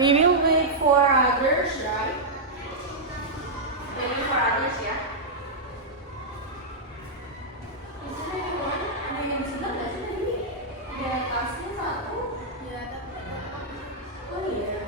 We will wait for others, right? Waiting for others, ya. Is there anyone? Ada yang sedang nggak sih tadi? Ada tasnya satu. Ya, tapi Oh iya.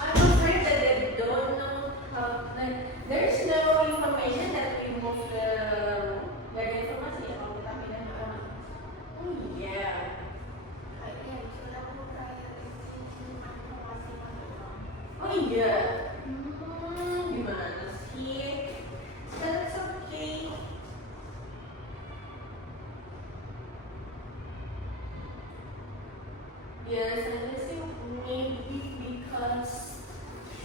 I'm afraid that they don't know how. Like, there's no information that we move the. Gak ada informasi ya kalau kita pindah ke mana. Oh iya. kayaknya disuruh aku kayak informasi orang. Oh iya. Gimana sih? That's okay. Biasanya sih maybe because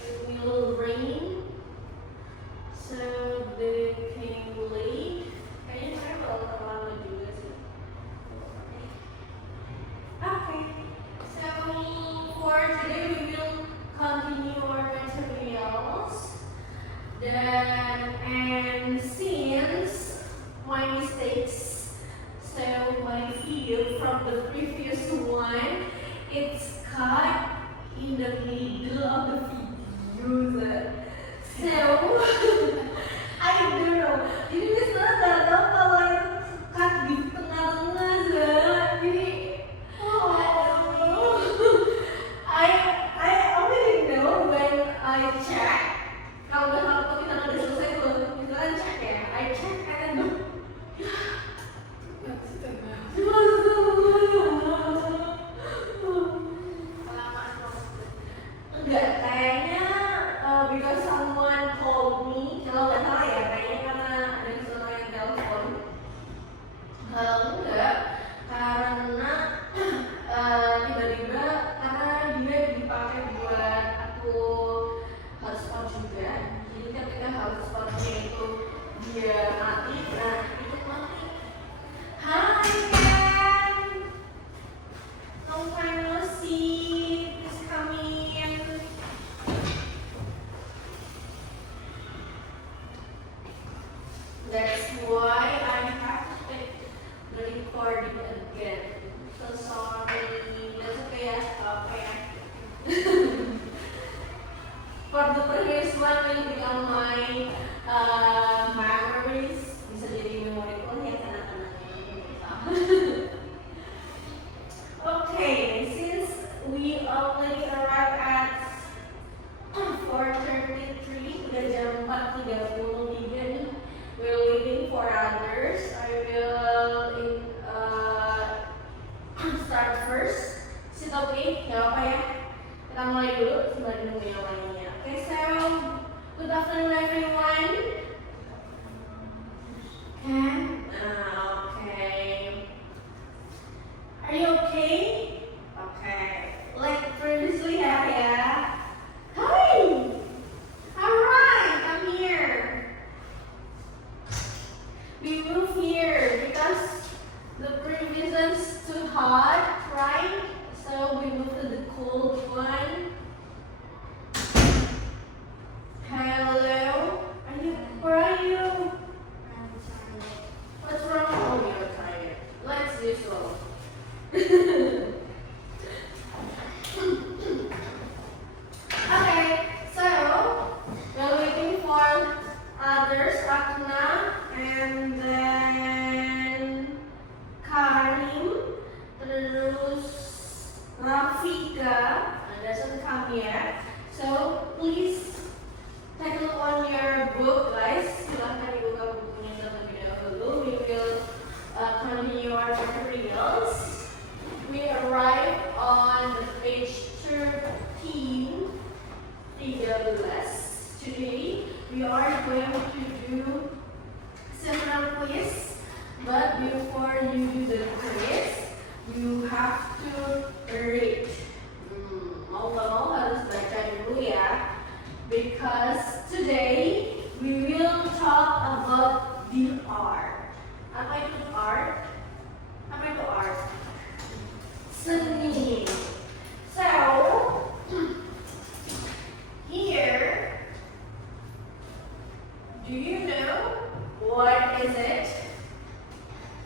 it will rain, so they came late. Kayaknya mereka bakal terlambat juga sih. Okay, so for today we will continue our materials. And since my mistakes, so my video from the previous one, it's cut in the middle of the video. So I don't know. Jadi misalnya nggak tahu kalau yang cut di tengah-tengah, jadi I only know when I check. Kalau udah kalau kita udah selesai tuh, misalnya check ya, I check and then Kelamaan banget. enggak, kayaknya because someone called me, kalau nggak salah ya, kayaknya karena ada seseorang yang telepon. Kalau enggak, karena tiba-tiba karena dia dipakai buat aku hotspot juga. Jadi ketika hotspotnya itu dia mati, nah itu mati. Hai Ken, long time no see, please come in. That's why I have to take the recording again. So sorry, that's okay ya, apa ya. For the previous one will become my memories. Bisa jadi memori ya kenang-kenangnya. Okay, since we already arrived at 4:33, udah jam 4:33 nih. We're waiting for others. I will start first. Is it okay? Gak apa ya. Kita mulai dulu sebelum nunggu yang lainnya. Okay, so good afternoon everyone. Can? Okay. Are you okay? Okay. Like previously ya. Hi. Alright, I'm here. We move here because the previous one's too hot, right? So we move to the cold one. Hello? Where are you? What's wrong? Oh, you're tired. Let's do slow. Okay, so we're waiting for others, Akna, and then Karim, terus Rafika, doesn't come yet. So please take a look on your book, guys. Silahkan dibuka bukunya terlebih dahulu. We will continue our materials. We arrive on the page 13. Today we are going to do several quiz, but before you do the quiz, you have to read. Mau nggak mau harus baca dulu ya, because today we will talk about the art. Apa itu art? Apa itu art? Seni. So here Do you know what is it?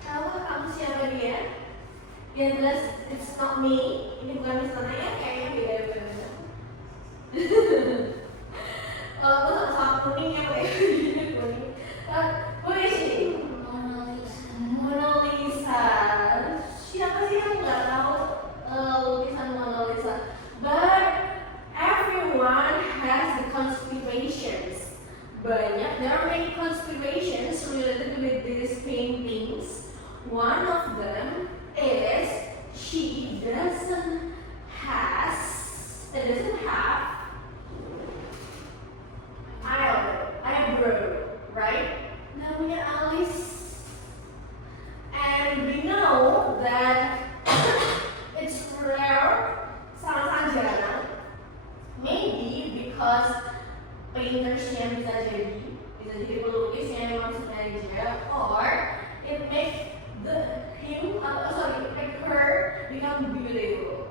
Tahukah kamu siapa dia? Dia jelas it's not me. Ini bukan Miss Nana ya, kayaknya beda. Kalau aku sama kuning ya, kuning. Who is she? Mona Lisa. Siapa sih yang nggak tahu lukisan Mona Lisa? But everyone has the conspirations. There are many conspirations related with these paintings. One of them is she doesn't have eyebrow, right? Namanya Alice, and we know that it's rare, sangat jarang. Maybe because paintersnya bisa jadi pelukisnya memang sengaja, or it make her become beautiful.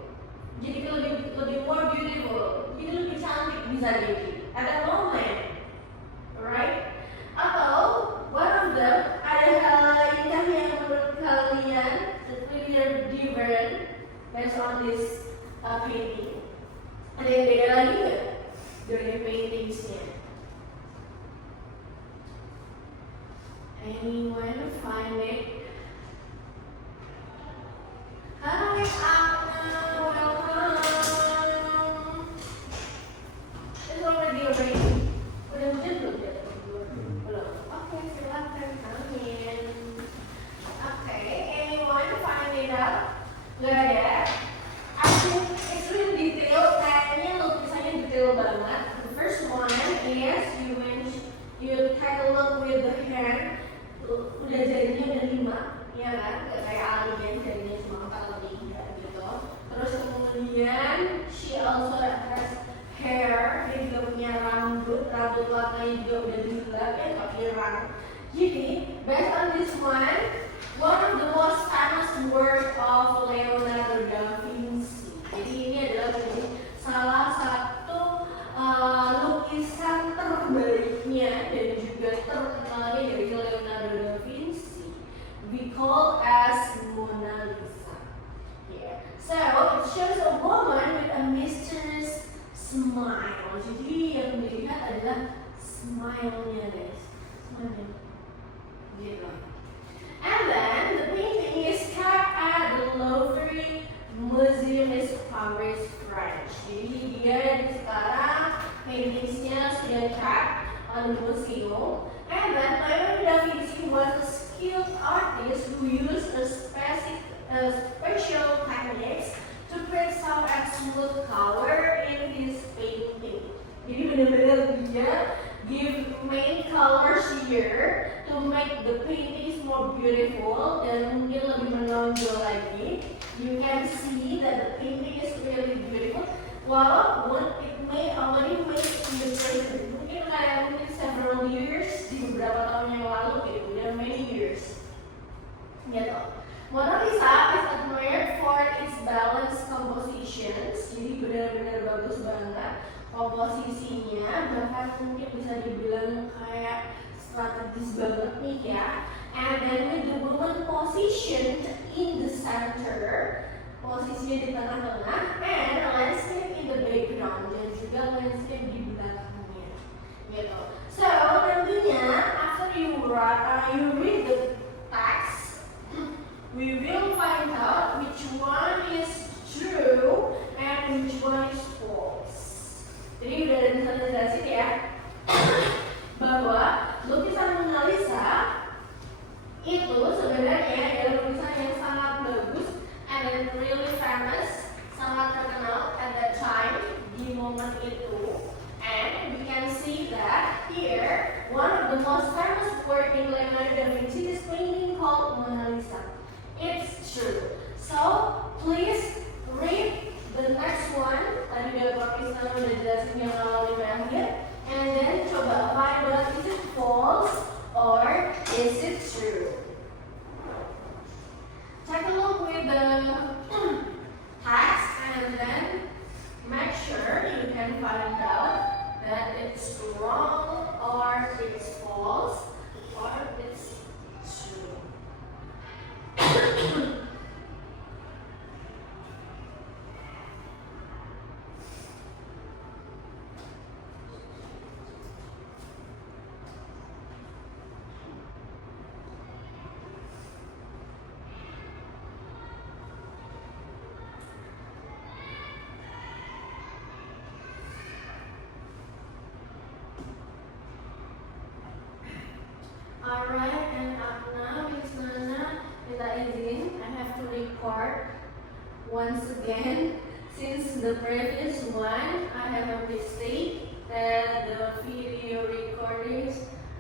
Jadi lebih more beautiful, jadi lebih cantik bisa jadi at that moment, right? Atau one of them ada hal indah yang menurut kalian really different based on this painting. Ada yang beda lagi nggak dari paintingsnya? Anyone find it? Hai Anna, welcome. It's already raining. Udah hujan belum ya? Belum. Oke, silakan amin. Oke, anyone find it out? Gak ada. It's really detailed. Kayaknya lukisannya detail banget. The first one is you take a look with the hand. Udah jadinya udah 5, ya kan? Gak kayak alien jadinya cuma 4 atau 3 gitu. Terus kemudian she also has hair, dia juga punya rambut warnanya juga udah gelap ya, gak pirang. Jadi based on this one of the most famous work of Leonardo da Vinci. Jadi ini adalah salah satu lukisan terbaiknya dan juga terkenalnya dari Leonardo da Vinci. We call as Mona Lisa. Yeah. So it shows a woman with a mysterious smile. Jadi yang dilihat adalah smile-nya guys. Smile. Gitu. And then the painting is kept at the Louvre Museum in Paris, France. Jadi dia sekarang paintingsnya sudah kept on the museum. And then Leonardo da Vinci was a skilled artist who used special techniques to create soft and smooth color in his painting. Jadi benar-benar dia give main colors here to make the paintings more beautiful dan mungkin lebih menonjol lagi. You can see that the painting is really beautiful. Walaupun it may already made in the present, mungkin several years, di beberapa tahun yang lalu gitu, there are many years. Gitu. Mona Lisa is admired for its balanced compositions, jadi benar-benar bagus banget komposisinya, bahkan mungkin bisa dibilang kayak strategis banget nih ya. And then with the woman positioned in the center, posisinya di tengah-tengah, and landscape in the background, dan juga landscape di belakangnya, gitu. So nantinya after you read the text, we will find out which one is true and which one is false. Jadi udah ada jelasin ya bahwa lukisan Mona Lisa itu sebenarnya adalah lukisan yang sangat bagus and then really famous, sangat terkenal at that time di momen itu. And we can see that here one of the most famous work in Leonardo da Vinci is painting called Mona Lisa. It's true. So please read the next one. Tadi udah Pakistan udah jelasin yang awal di akhir. And then coba find out, is it false or is it true? Take a look with the text and then make sure you can find out that it's wrong or it's false.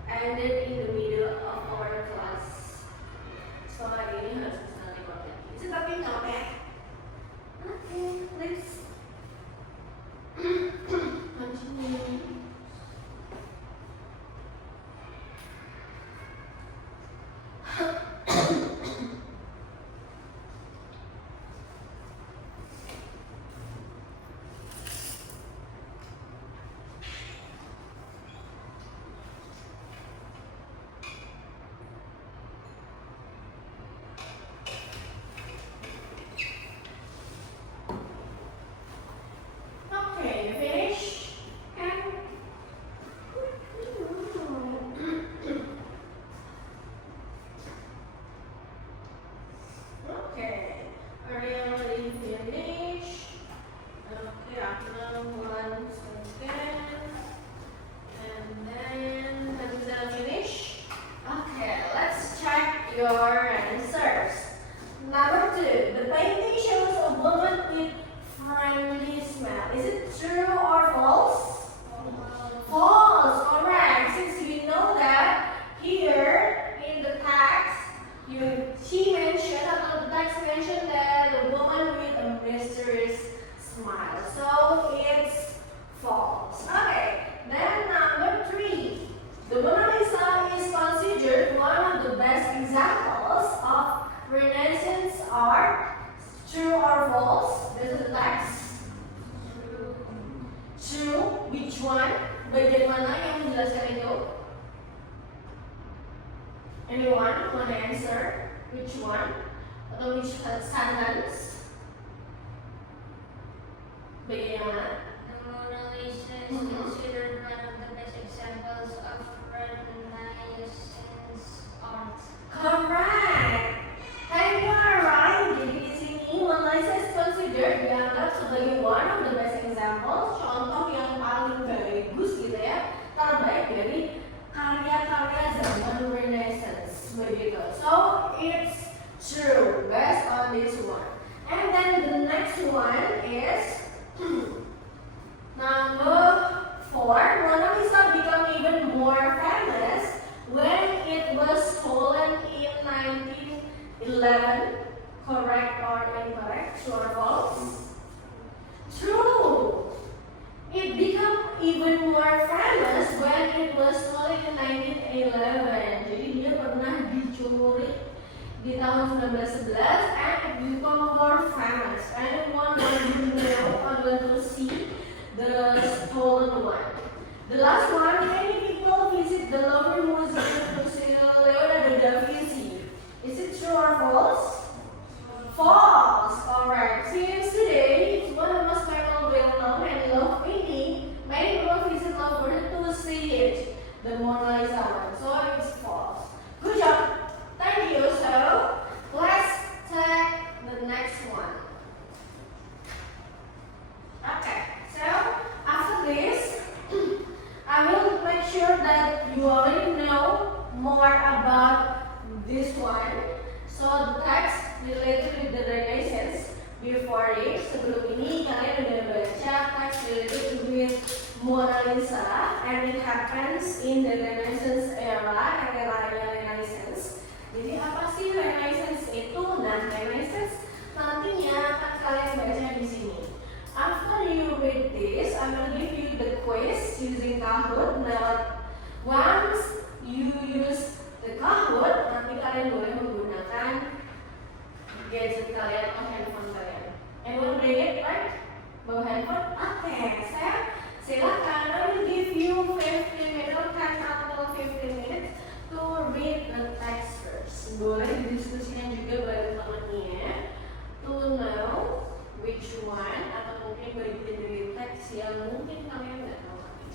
ended in the middle of our class. So hari ini harus bisa record lagi. Is it okay? Okay. Okay, let's continue. Okay, finish. And okay, are you already finished? Okay, after 1 second, and then is that finish? Okay, let's check your answers. Number 2, the painting shows a woman with friendly smell. Is it true or false? False, correct. Since we know that here in the text, she mentioned, or the text mentioned that the woman with a mysterious smile. So it's false. Okay, then number 3. The Mona Lisa is considered one of the best examples of Renaissance art. True or false? This is the text. True. Which one? Bagian mana yang menjelaskan itu? Anyone want to answer? Which one? Atau which sentence? Bagian yang mana? The Mona Lisa is considered one of the best examples of Renaissance art. Correct. And you are right. Jadi di sini Mona Lisa is considered dianggap sebagai one of the best examples, contoh yang paling bagus gitu ya, terbaik dari karya-karya zaman Renaissance begitu. So it's true based on this one. And then the next one is number 4. Mona Lisa became even more famous when it was stolen in 1911. Correct or incorrect? True or false? True. It became even more famous when it was stolen in 1911. Jadi dia pernah dicuri di tahun 1911 and it became more famous. Anyone want to know or want to see the stolen one? The last one, many people visit the Louvre Museum to see Leonardo da Vinci. Is it true or false? False. Alright. Since today it's one of the most well-known and loved painting, many people visit Louvre to see it, the Mona Lisa one. So it's false. Good job. Thank you. So let's take the next one. Okay. So after this, I will make sure that you already know more about this one. So the text related with the Renaissance. Before it, sebelum ini kalian udah baca teks related with Mona Lisa, and it happens in the Renaissance era, era-era Renaissance. Jadi apa sih Renaissance itu? Nah, Renaissance nantinya akan kalian baca di sini. After you read this, I will give you the quiz using Kahoot. Now, once you use the Kahoot, nanti kalian boleh menggunakan gadget kalian atau handphone kalian. Anyone bring it, right? Bawa handphone? Okay, silakan. I will give you 15 minutes, 10 atau 15 minutes to read the text first. Boleh didiskusikan juga bareng temannya to know which one atau mungkin bagian dari teks yang mungkin kalian nggak tahu lagi.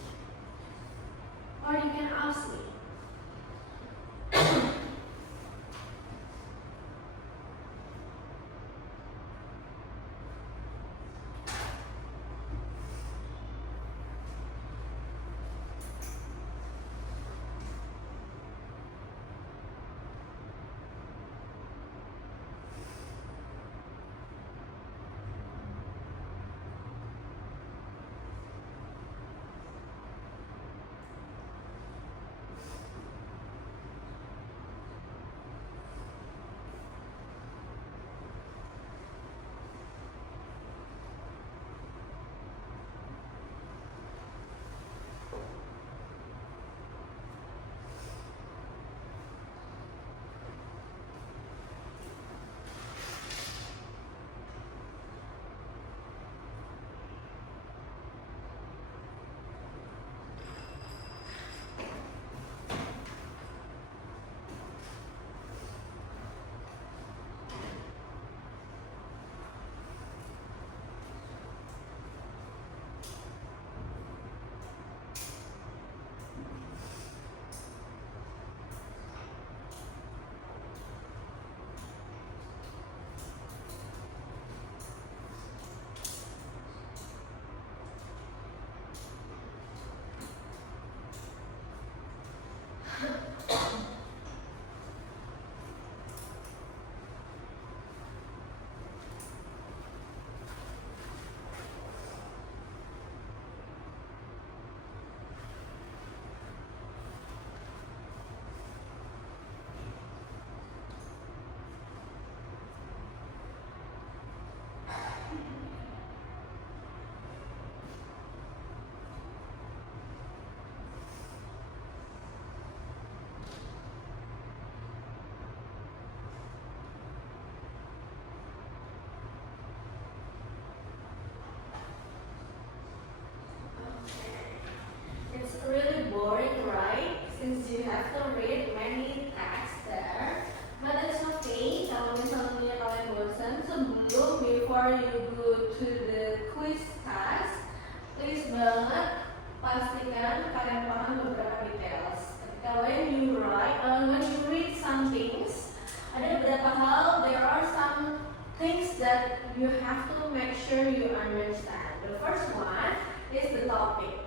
boring, right? Since you have to read many texts there. But it's okay. Kalau misalnya kalian bosan, sebelum before you go to the quiz task, please banget pastikan kalian paham beberapa details. Ketika when you read some things, ada beberapa hal. There are some things that you have to make sure you understand. The first one is the topic.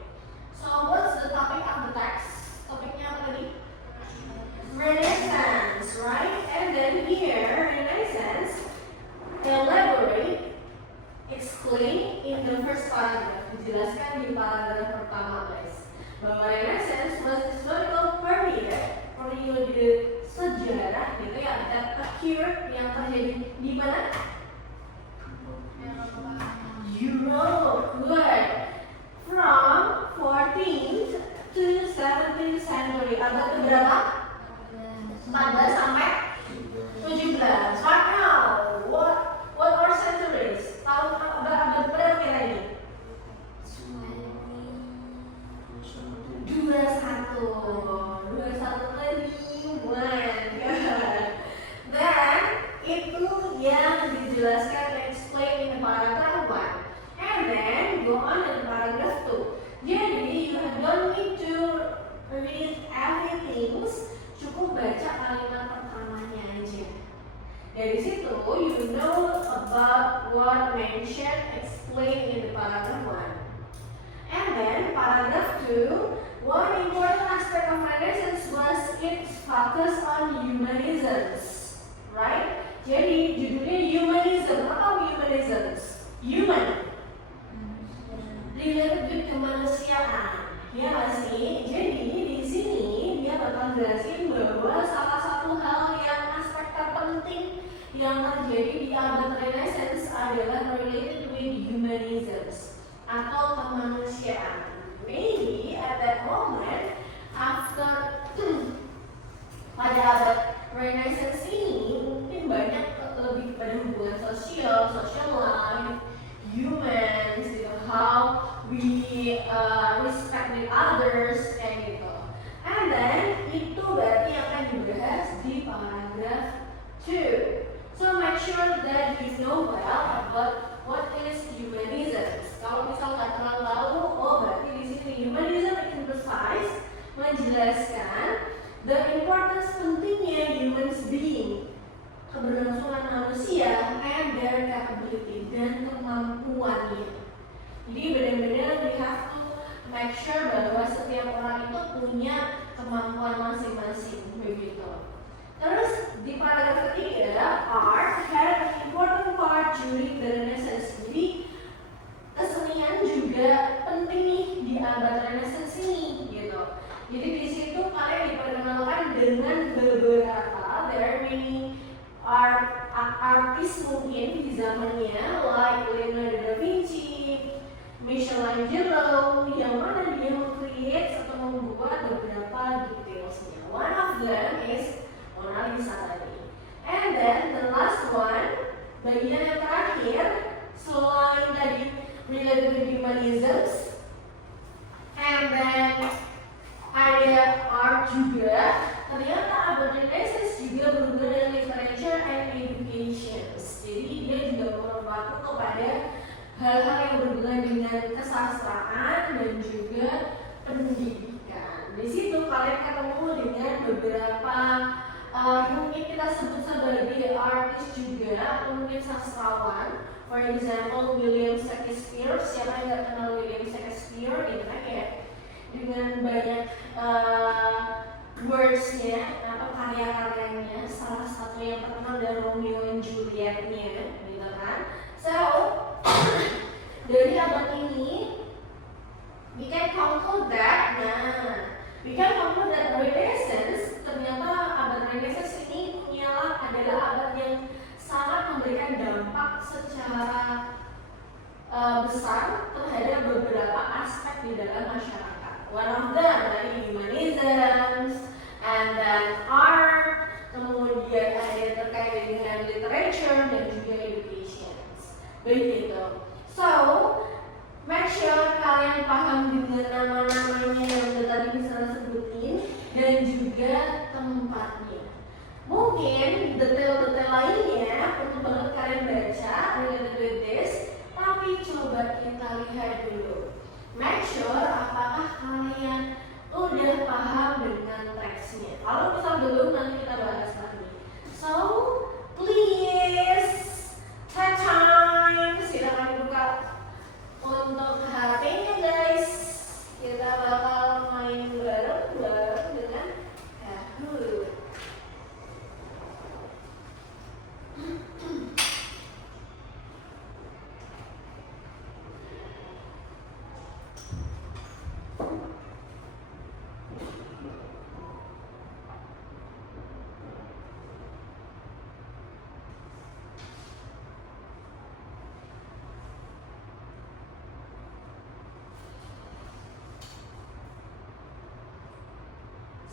So what's the topic of the text? Topiknya apa tadi? Renaissance, right? And then here, Renaissance, elaborate, explain in the first paragraph. Dijelaskan di paragraf pertama, guys. Bahwa Renaissance was historical periode sejarah gitu ya, that occurred yang terjadi di mana? Europe, good. From 14th to 17th century. Abad keberapa? 14 sampai 17. Right now, what are centuries? Tahun abad berapa kira ini? 21. Dan itu yang dijelaskan explain in paragraph 1. And then go on in paragraph 2. Jadi you don't need to read everything. Cukup baca kalimat pertamanya aja. Dari situ you know about what mentioned explained in the paragraph 1. And then paragraph 2, one important aspect of Renaissance was its focus on humanisms, right? Jadi judulnya humanism. Apa humanisms? Human, related with kemanusiaan, ya nggak sih? Jadi di sini dia bakal jelasin bahwa salah satu hal yang aspek terpenting yang terjadi di abad Renaissance adalah related with humanisms atau kemanusiaan. Maybe at that moment after pada abad Renaissance ini mungkin banyak lebih pada hubungan sosial, social life, humans, gitu, how we respect with others, kayak gitu. And then itu berarti akan dibahas di paragraph 2. So make sure that you know well about what is humanism. Kalau misal nggak terlalu tahu, oh berarti di sini humanism emphasize menjelaskan the importance pentingnya humans being, keberlangsungan manusia, and their capability, dan kemampuannya. Jadi benar-benar we have to make sure bahwa setiap orang itu punya kemampuan masing-masing, begitu. Terus di paragraf ketiga, art had an important part during the Renaissance. Jadi kesenian juga penting nih di abad Renaissance ini, gitu. Jadi di situ kalian diperkenalkan dengan beberapa, there are many artis mungkin di zamannya, like Leonardo da Vinci, Michelangelo, yang mana dia meng-create atau membuat beberapa detailsnya. One of them is Mona Lisa tadi. And then the last one, bagian yang terakhir, selain tadi related with humanisms, and then ada art juga. Ternyata abad Renaissance juga berhubungan dengan literature and education. Jadi dia juga berpaku kepada hal-hal yang berhubungan dengan kesastraan dan juga pendidikan. Di situ kalian ketemu dengan beberapa mungkin kita sebut sebagai artis juga atau mungkin sastrawan. For example, William Shakespeare. Siapa yang nggak kenal William Shakespeare? Gitu kan ya. Dengan banyak words-nya atau karya-karyanya, salah satu yang terkenal dari Romeo and Juliet-nya, gitu kan. So dari abad ini we can conclude that Renaissance, ternyata abad Renaissance ini adalah abad yang sangat memberikan dampak secara besar terhadap beberapa aspek di dalam masyarakat. One of them tadi humanism, and then art, kemudian ada yang terkait dengan literature dan juga education. Begitu. So, make sure kalian paham dengan nama-namanya yang tadi misalnya ada tempatnya. Mungkin detail-detail lainnya perlu banget kalian baca related with this, tapi coba kita lihat dulu. Make sure apakah kalian udah paham dengan teksnya. Kalau misal belum, nanti kita bahas lagi. So, please take time. Silakan buka untuk HP-nya guys. Kita bakal main bareng-bareng dengan Kahoot.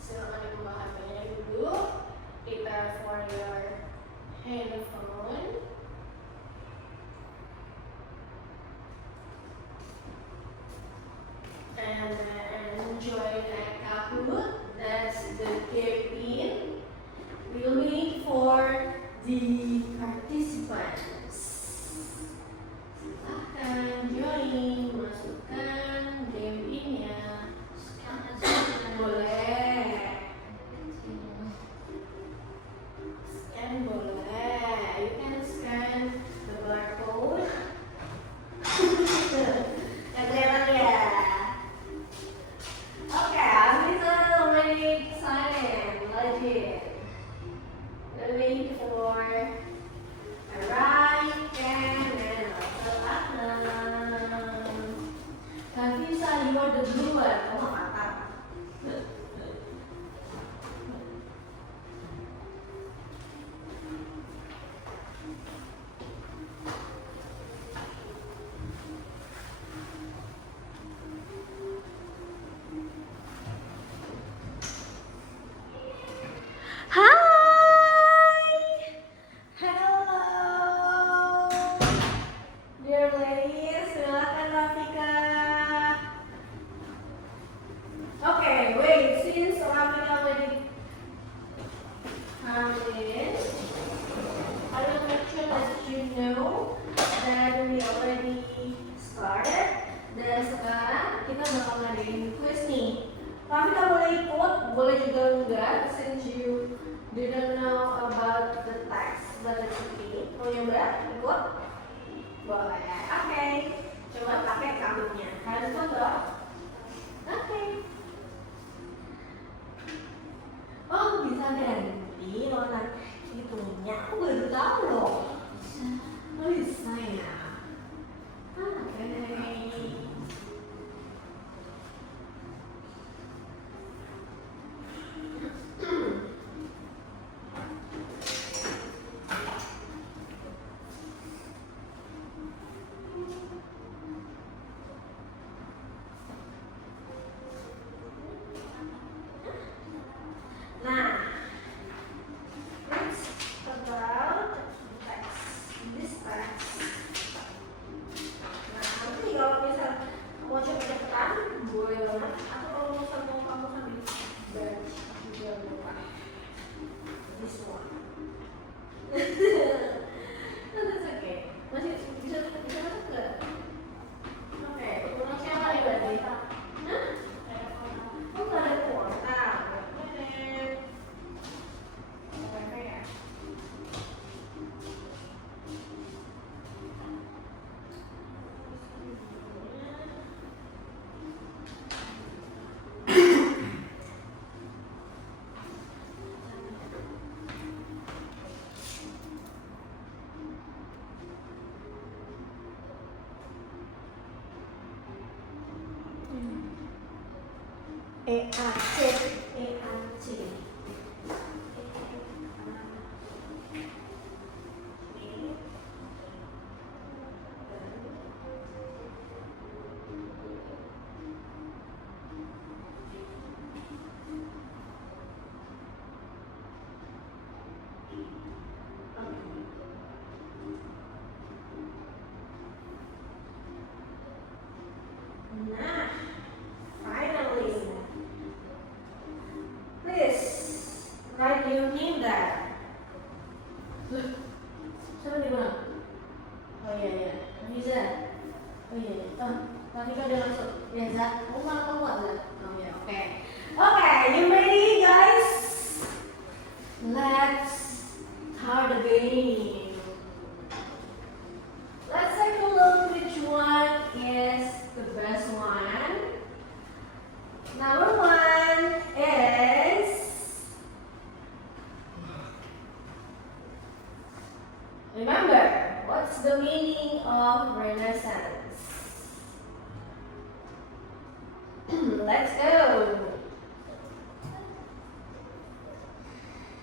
Silakan dibuka HP-nya dulu. Prepare for your handphone. And then join at Kahoot. That's the game in. We'll wait for the participants. Silahkan join, masukkan game in-nya. Boleh. Scan boleh. You can scan the barcode. Nggak kelihatan ya? Oke, kita already excited. Legit. We're waiting for a right and a left. Kavisa, you are the blue one. Kamu patah. Hi! Hello! Dear ladies, silakan Rafika. Okay, wait, since Rafika already come in, I will make sure that you know that we already started. Dan sekarang kita bakal ngadain quiz nih. Rafika boleh ikut, boleh juga enggak, since you didn't know about the text, but it's okay. Mau nyoba ikut? Boleh. Oke. Coba pakai Kahoot-nya. Handphone dong. Oke. Oh, bisa ganti warna itunya. Aku baru tahu loh. Oh, bisa ya. Oke. Nah, it's about text. This text. Nah, nanti kalau misal mau coba cepetan, boleh banget. Atau kalau misal mau kamu sambil baca juga lupa. This one. That's okay. Masih bisa masuk nggak? Oke, kurang siapa nih berarti? Hah? Oh, nggak ada kuota. EAC. Nah, finally.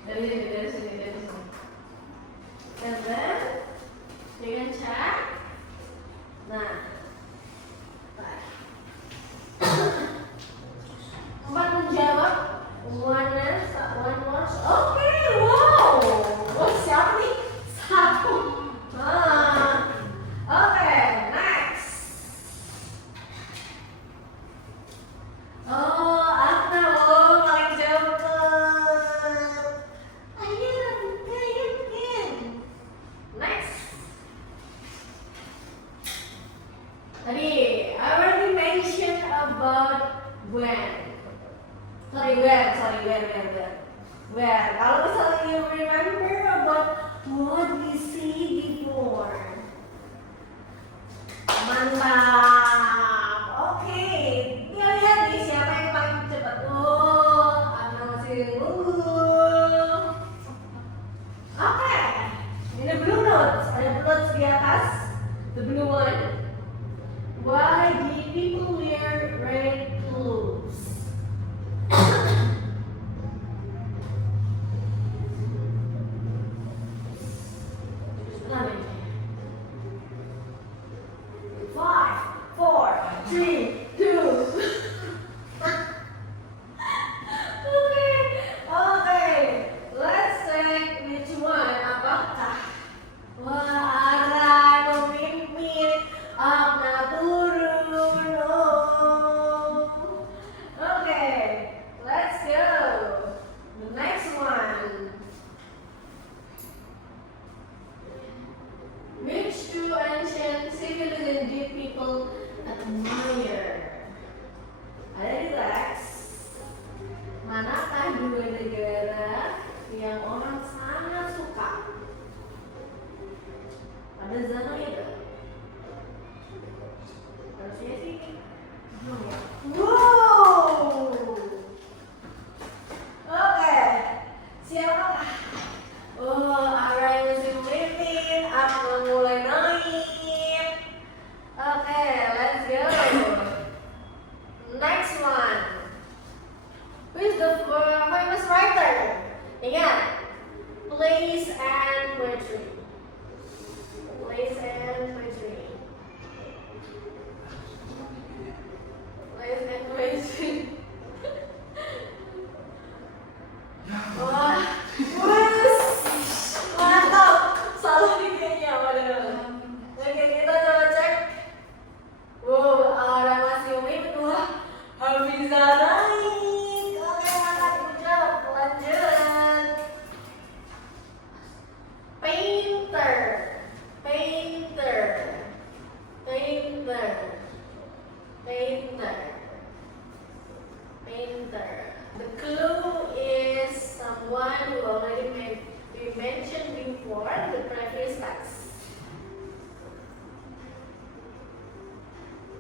Dari sini. Seven. Dengan cak. Nah. Empat menjawab. One words. Oke, wow. Oh, siapa nih? Satu. Oke, next. Oh, Akna, paling cepet. Ayo, mungkin. Next. Tadi, I already mentioned about when. Where. Kalau misalnya you remember about what we see before. Mantap. Oke. Kita lihat nih siapa yang paling cepat. Oh, Ana masih unggul. Oke. Ini blue notes. Ada blue notes di atas. The blue one. Why do people wear red clothes? Five, four, three, two. Okay. Let's check which one. Apakah? Wah, Ara memimpin. Akna turun. Oh. Okay. Let's go. The next one. Which two ancient civilians did people admire? Ada di Rex. Manakah dua negara yang orang sangat suka? Ada zona itu? Harusnya sih. Wow. Oke. Siapakah? Oh, Ara yang masih memimpin, aku mulai naik. Oke, let's go. Next one. Who is the famous writer? Ingat, plays and poetry. Plays and poetry. Plays and poetry. Wah, mantap, salah nih kayaknya, padahal. Oke, kita coba cek. Wow, Ara masih memimpin. Wah, Hafiza naik. Oke, mantap, jawab. Lanjut. Painter. The clue is someone who already we mentioned before in the previous text.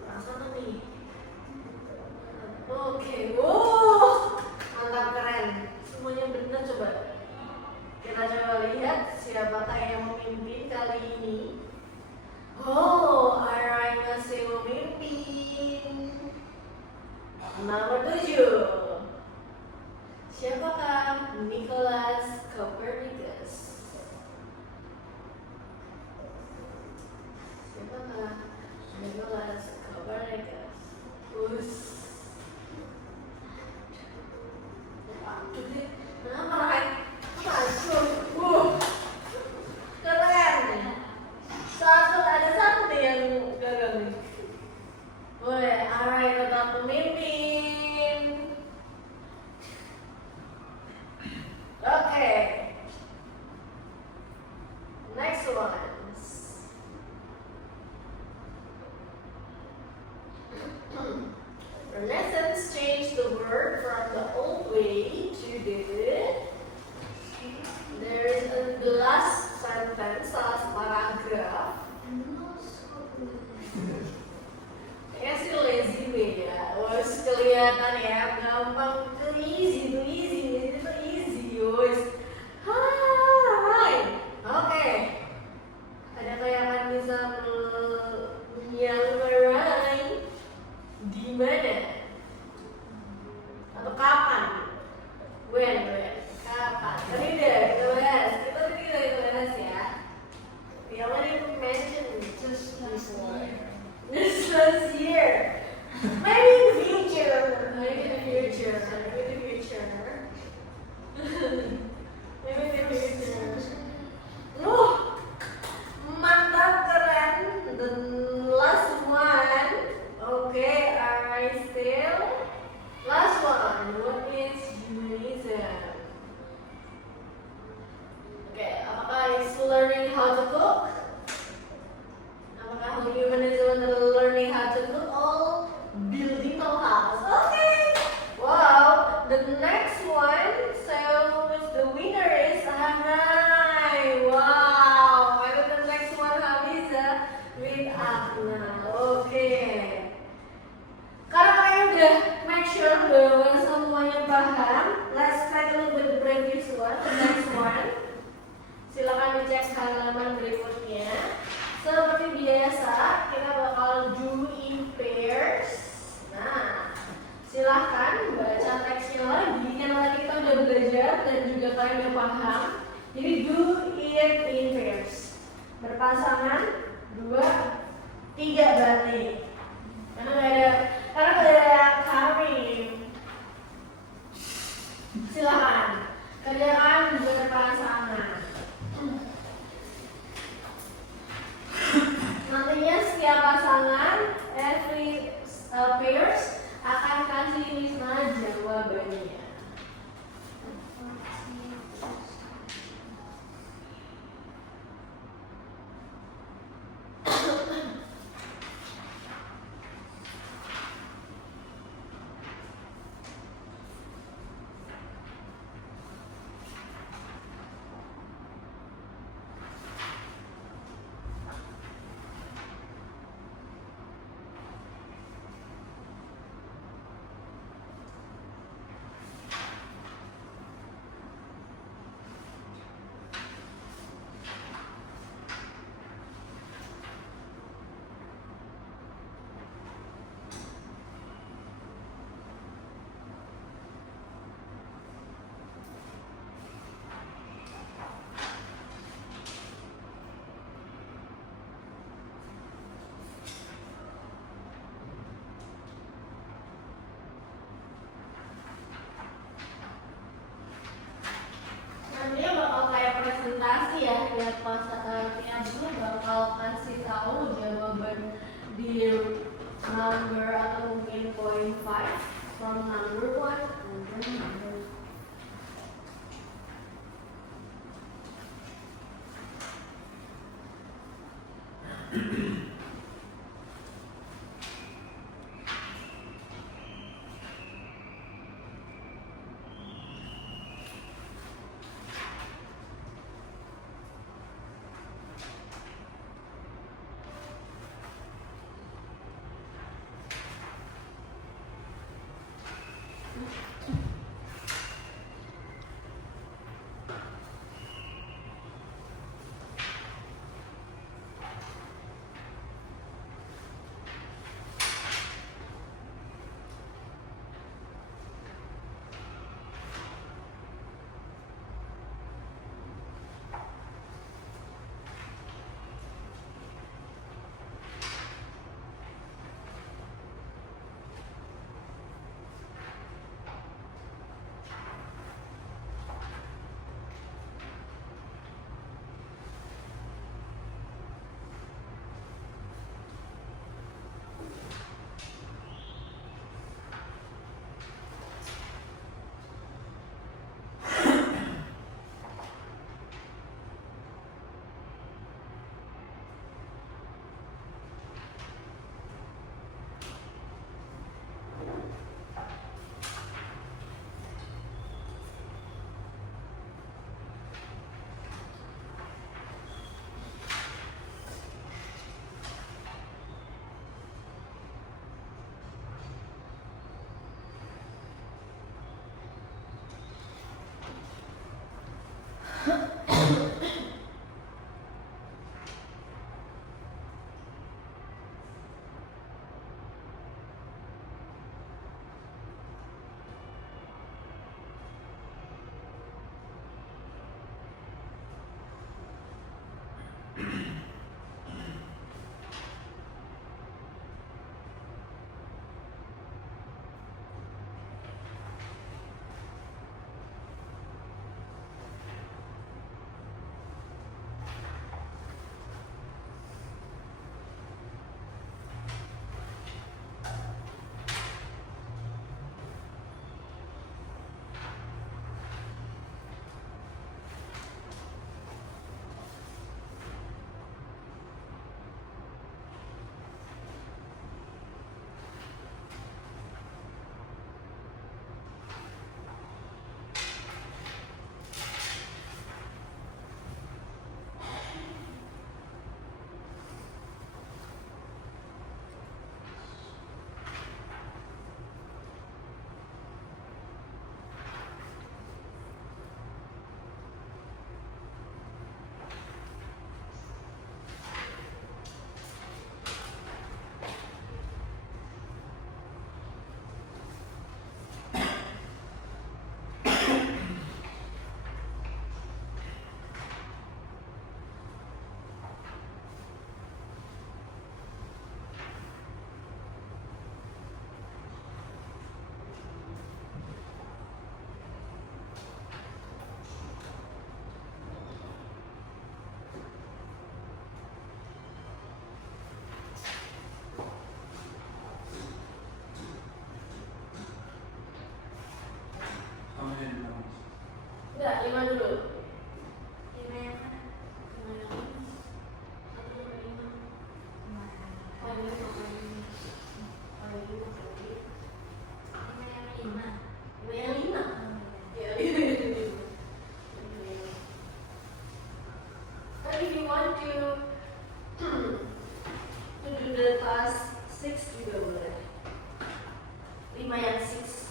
Mana nih? Oke, wow, mantap, keren. Semuanya benar, coba. Kita coba lihat siapakah yang memimpin kali ini. Oh, Ara masih memimpin. Nomor 7. Siapakah Nicholas Copernicus? Siapakah Nicholas Copernicus? Keren. Ada satu nih yang gagal nih. Boleh, Ara tetap pemimpin. Okay. Next one. Renaissance changed the word from the old way to the. There is the last sentence, last paragraph. Kayaknya sih lazy way ya. Wah, kelihatan ya, gampang. Itu easy, wis. Hai. Oke. Adakah yang akan bisa menyangrai di mana? future. Maybe the future. Maybe the future. Mantap, keren. The last one. Okay, I still. Last one. What is humanism? Okay, apakah it's learning how to cook? Apakah humanism learning how to cook or building a house? Okay. Wow. The next one. So the winner is Hanai. Wow. I got the next one Hamiza with Akna. Okay. Karena kalian udah make sure bahwa semuanya paham, let's try to look at the previous one, the next one. Silakan dicek halaman berikutnya. Seperti biasa, kita bakal do in pairs. Nah, silahkan baca teksnya lagi, karena tadi kita udah belajar dan juga kalian udah paham. Jadi do it in pairs. Berpasangan 2, 3 berarti. Karena nggak ada yang kami. Silahkan kerjakan berpasangan. Nantinya setiap pasangan, every pairs akan kasih Nisma jawabannya. Nantinya bakal kayak presentasi ya, tiap guru bakal kasih tahu jawaban di number atau mungkin point 5 from number 1 and then number 2. Enggak, 5 dulu. 5 yang mana? 5 yang ini. 1 sampai 5. Oh, ini sama ini. Oh, ini sama ini. 5 yang 5. 5 yang 5. Ya, but if you want to do the class 6 juga boleh. 5 yang 6.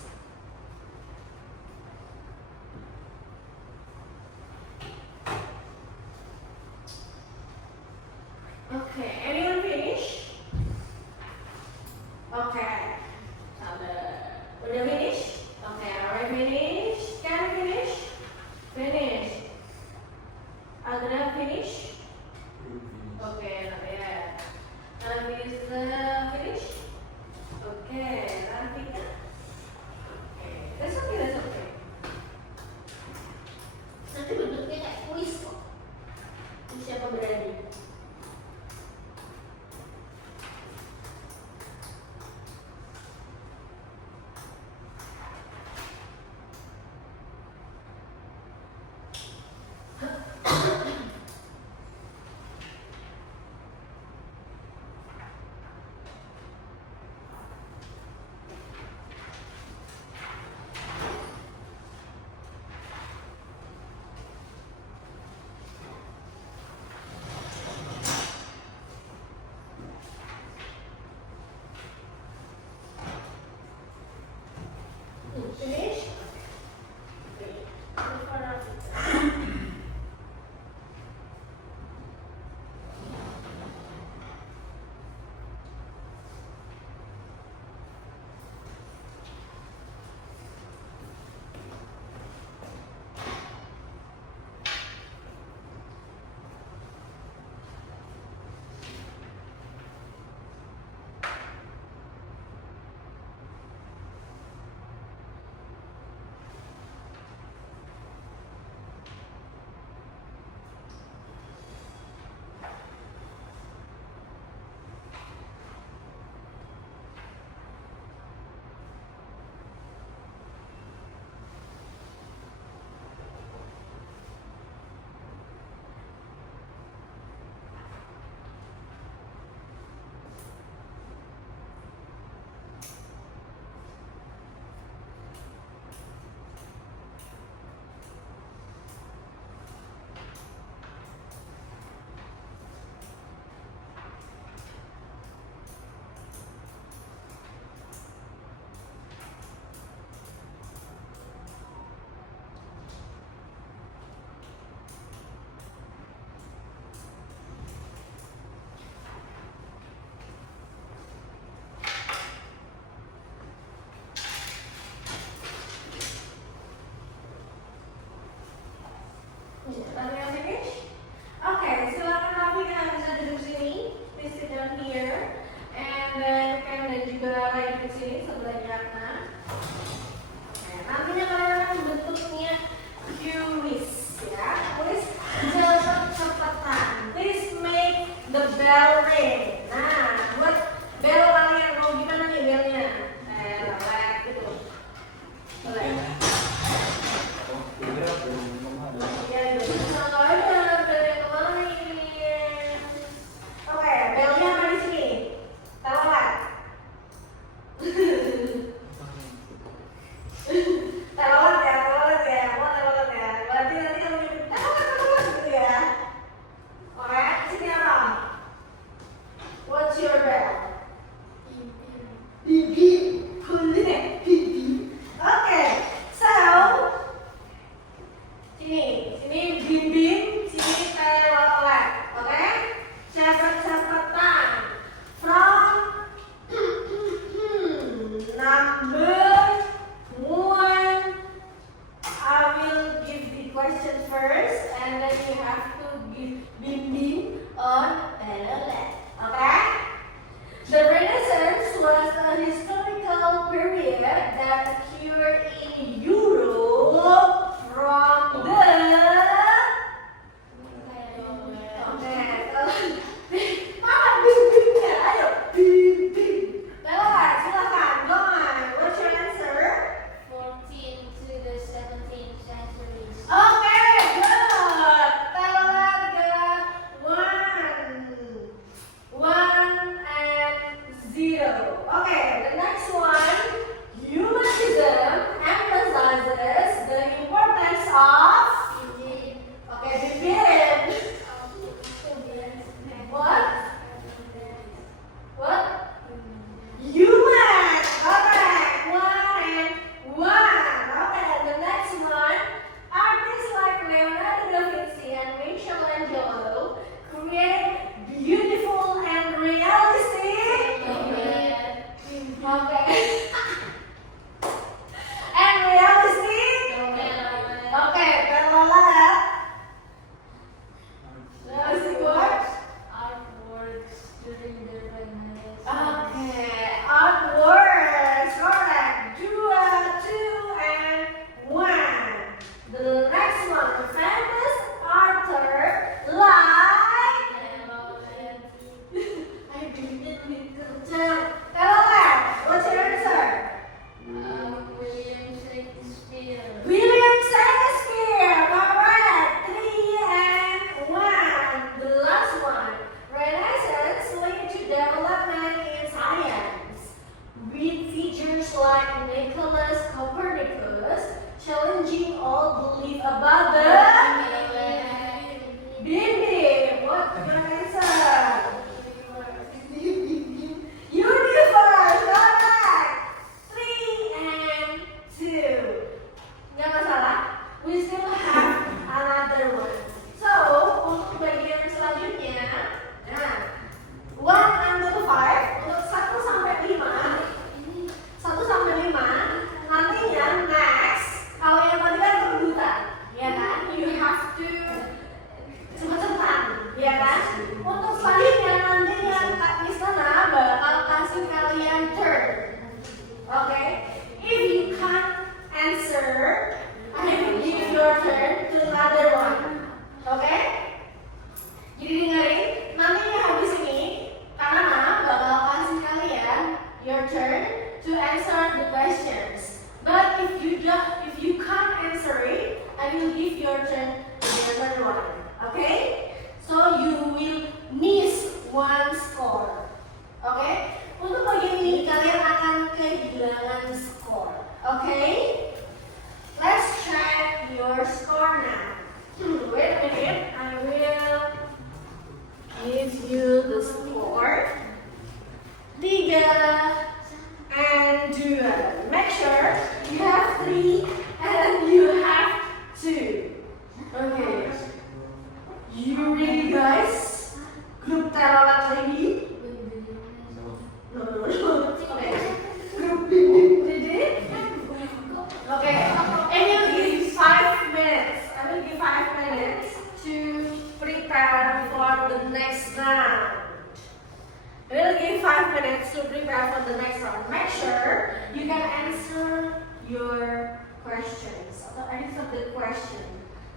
5 minutes to prepare for the next round. Make sure you can answer your questions atau answer the question.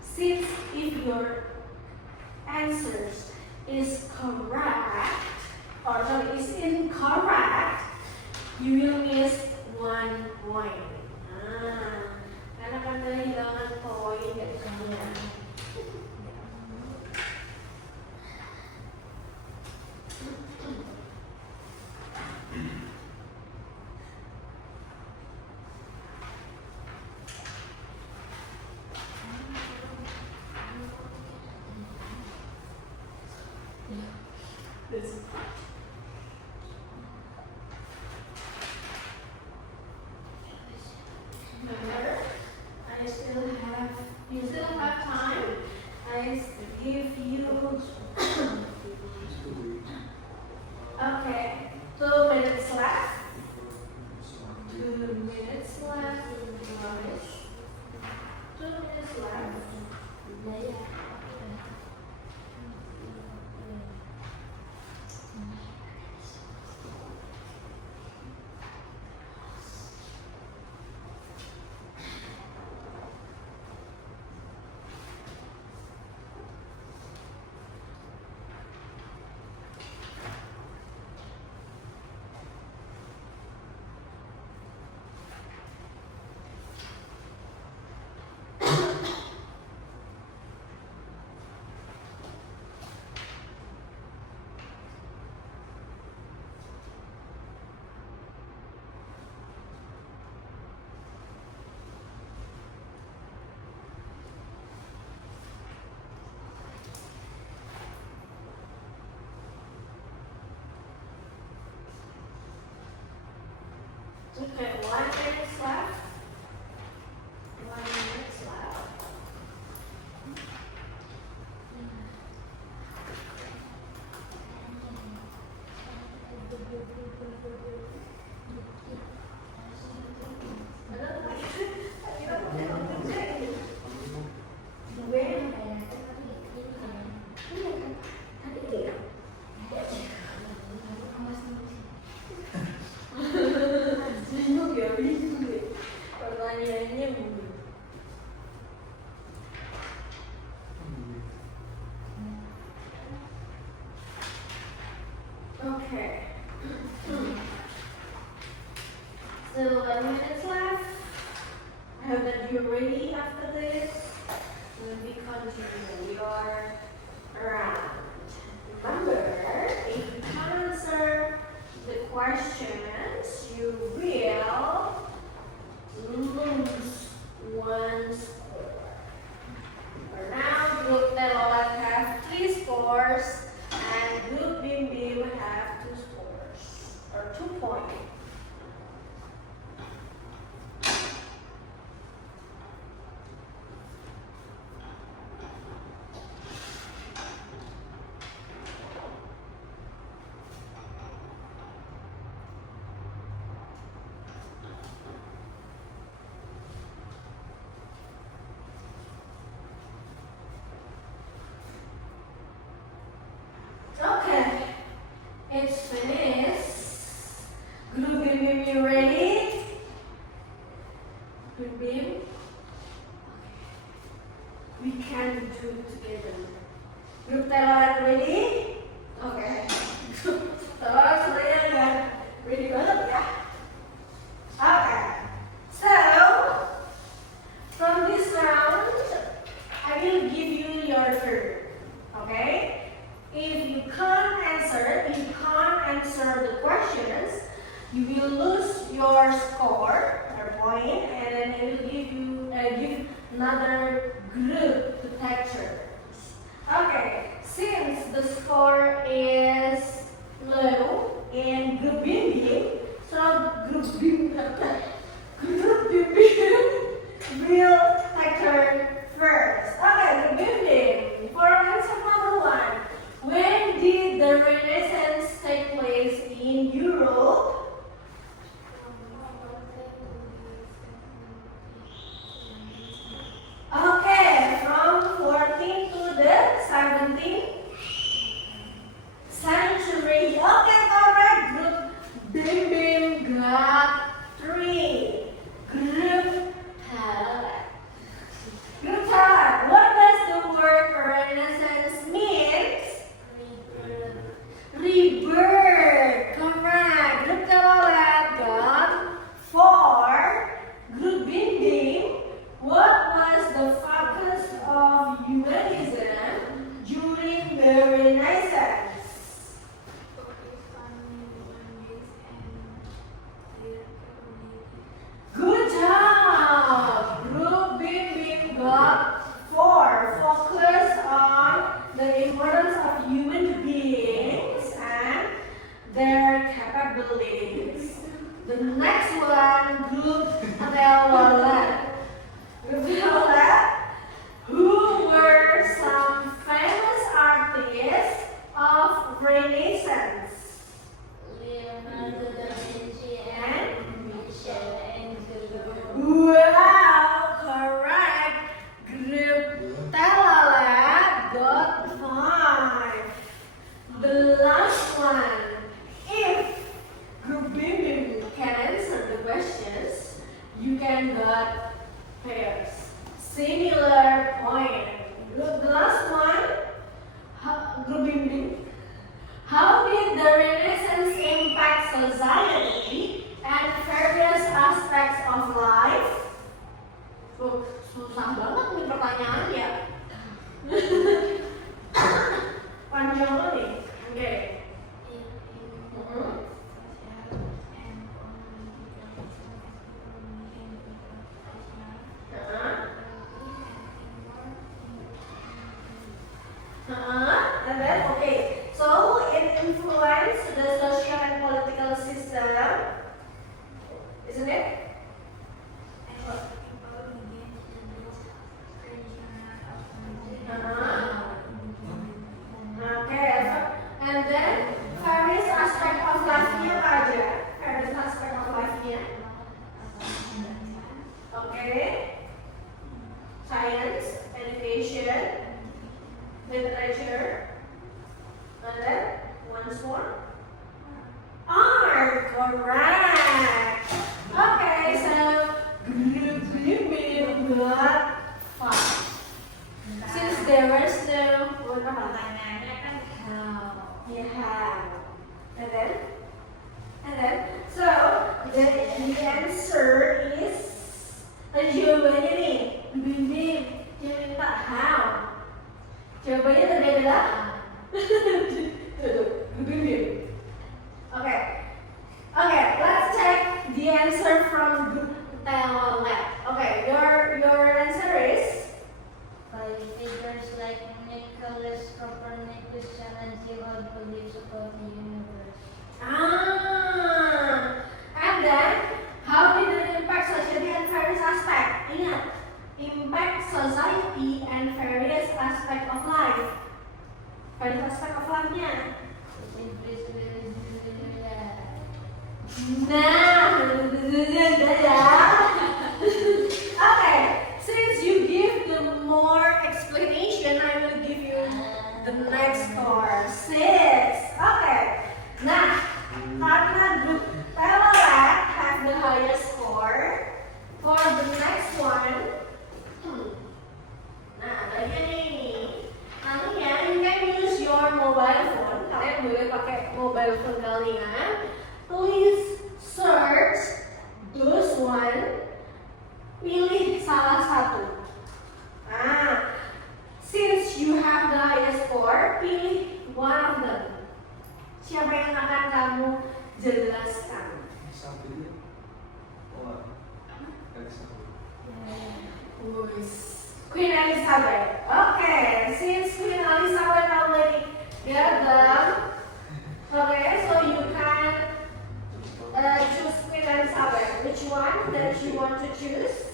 Since if your answers is correct or sorry is incorrect, you will miss 1 point. Karena kan kehilangan poin dari kamu. Remember, you still have time. I give you, okay, 2 minutes left. 2 minutes left. Nice. 2 minutes left. Okay, 1 minute left. 1 minute left. Okay. Still 11 minutes left. I hope that you're ready after this. We'll be continuing your round. Remember, if you can't answer the questions, you will lose 1 score. For now, Group Telolet have 3 scores and Group Bim Bim have 2 scores or 2 points. Okay, it's finished. Group Bim Bim, you ready? Group Bim, we can do it together. Group Telolet ready? Okay. Telolet sebenarnya udah ready banget ya. Okay. So from this round, I will give you your turn. Okay? If you can't answer the questions, you will lose your score, your point, and then I will give another group to take turns. Okay, since the score is low in Group Bim Bim, so Group Bim will take turn first. Okay, Group Bim Bim, for answer number 1. When did the Renaissance take place in Europe? Okay, similar point. Look, the last one, group bimbing. How did the Renaissance impact society and various aspects of life? Susah banget nih pertanyaannya. Panjang nih. Oke. And then, okay, so it influenced the social and political system, isn't it? Okay, and then various aspect of life-nya apa aja? Various aspect of life-nya. Okay, science, education, literature, and then once more, art. Correct. Okay, so we got 5. Since there was no Pertanyaannya kan how. yeah, and then, so the answer is jawabannya nih, bimbing, dia minta how. Jawabannya tadi adalah bimbing. Okay, let's check the answer from Lab. Okay, your answer is. By figures like Nicholas Copernicus challenge the old beliefs about the universe. And then how did it impact society and various aspect? Ingat, impact society and various aspect of life. Various aspect of life-nya. Okay, since you give the more explanation, I will give you the next score. 6. Okay. Nah, karena group Telelat have the highest score, for the next one, nah bagian ini, nantinya you can use your mobile phone. Kalian boleh pakai mobile phone kalian. Please search those one. Pilih salah satu. Nah, since you have the highest score, pilih one of them. Siapa yang akan kamu jelaskan? Queen Elizabeth. Okay, since Queen Elizabeth already got them, okay, so you can choose Queen Elizabeth. Which one that you want to choose?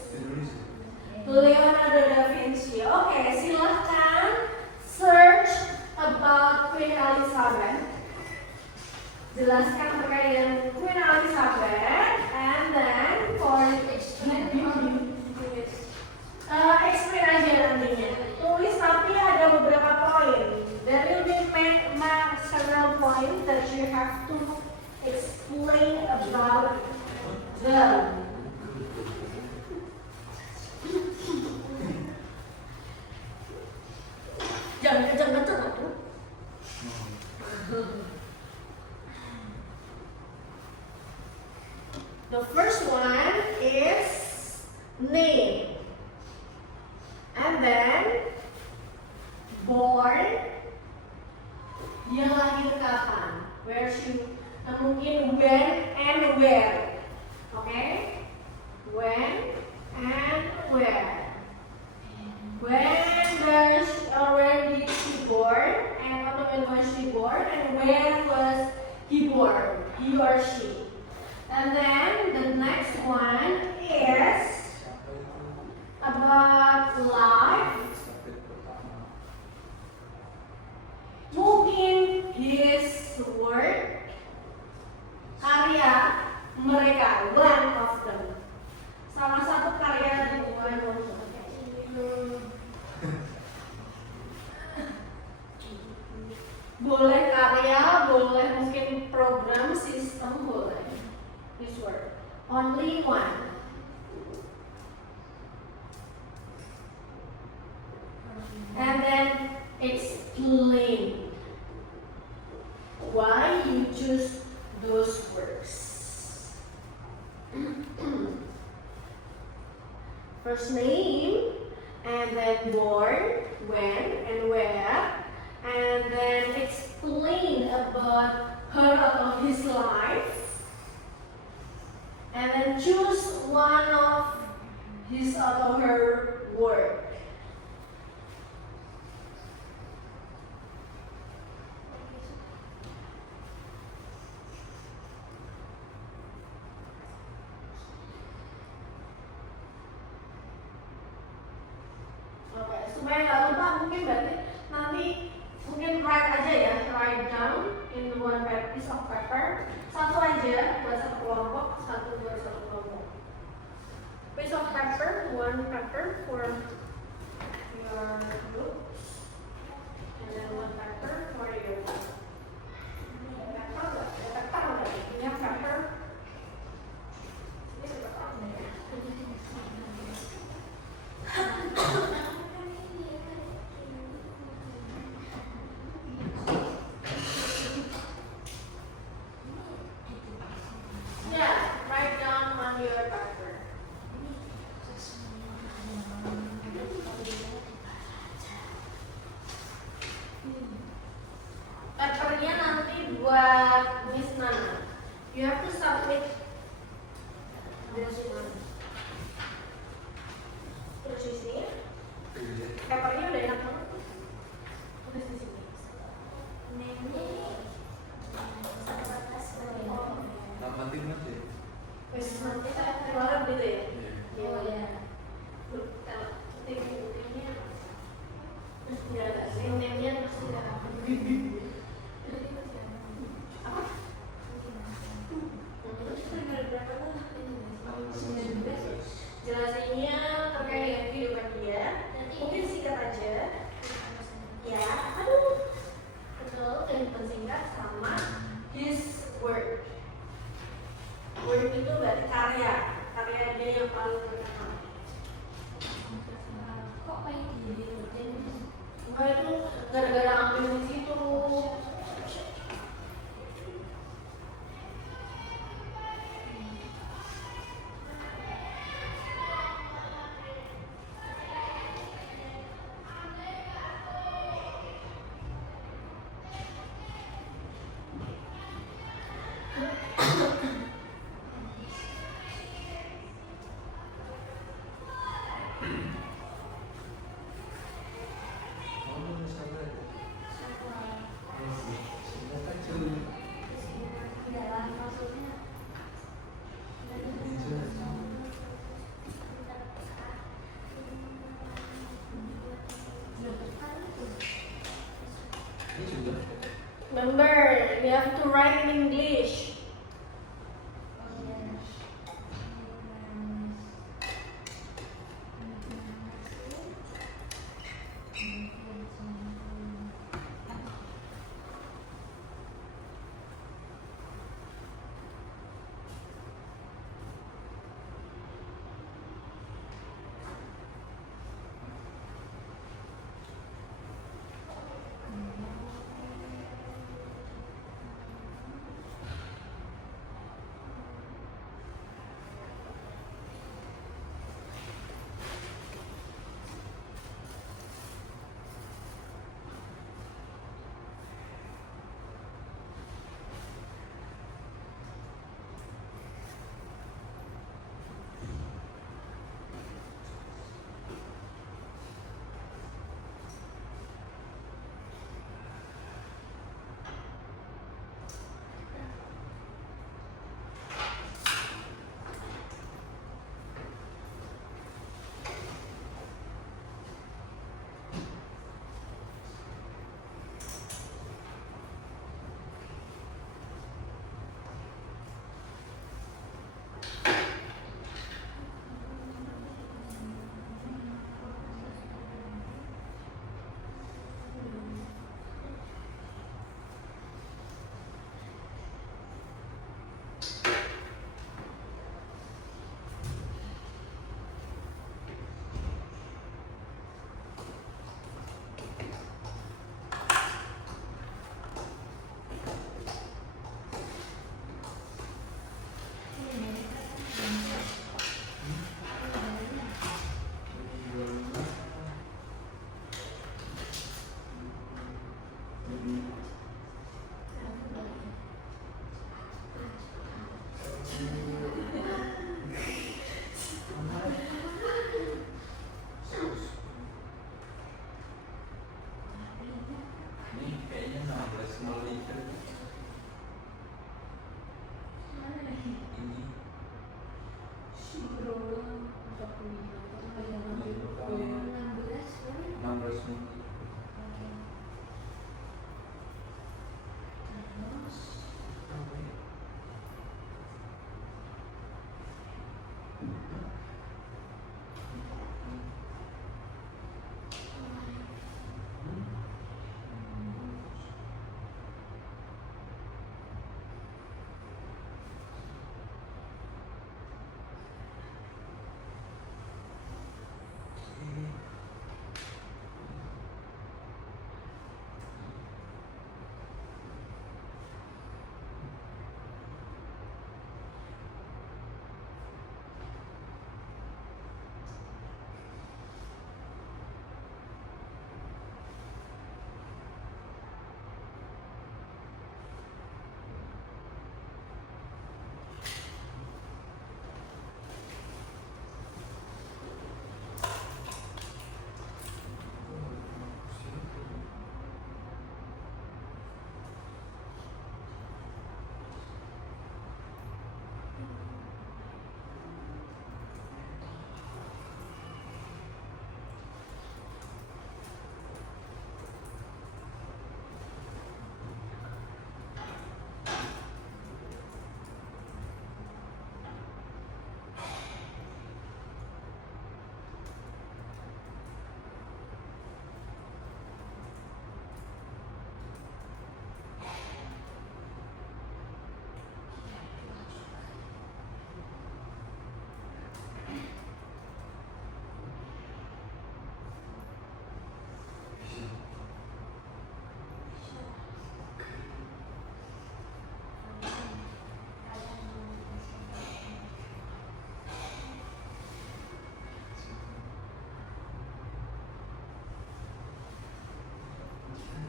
Leonardo da Vinci. Okay, silahkan search about Queen Elizabeth. Jelaskan terkait dengan Queen Elizabeth, and then for explain aja nantinya. Tulis tapi ada beberapa poin. There will be several points that you have to explain about them. Jangan kenceng-kenceng atuh. The first one is name, and then born, dia lahir kapan, where she, mungkin when and where, okay? When and where. When did she born, and when was she born, and where was he born, he or she. And then the next one is about life. Mungkin his work, karya mereka, one of them. Salah satu karya dari one of them. Boleh karya, boleh mungkin program, sistem, boleh. His work. Only one. first name, and then born, when, and where, and then explain about her or his life, and then choose one of his or her work. Oke, supaya nggak lupa mungkin berarti nanti mungkin write aja ya, write down in one piece of paper. Satu aja buat satu kelompok, satu buat satu kelompok. Piece of paper, one paper for your groups, and then one paper for your group. Punya paper. Ini paper. Yeah, write down on your paper. Papernya nanti buat Miss Nana. You have to submit this one. Terus di sini. Papernya udah enak banget. Terus di sini. Nama timnas ya? Wes nanti saya keluar gitu ya. Oh ya. Loh, kalau tim-timnya nggak ada sih. Timnya pasti nggak ada. Apa? Jelasinnya terkait kehidupan dia. Mungkin singkat aja. Ya, aduh. Betul, kehidupan singkat sama his work. Work itu berarti karya dia yang paling terkenal. Kok kayak gini? Enggak, itu gara-gara ambil di situ. Oh, misalnya semua kecil Dalam maksudnya. ini juga Remember, you have to write in English.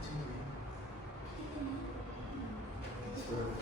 kecil ya. Suara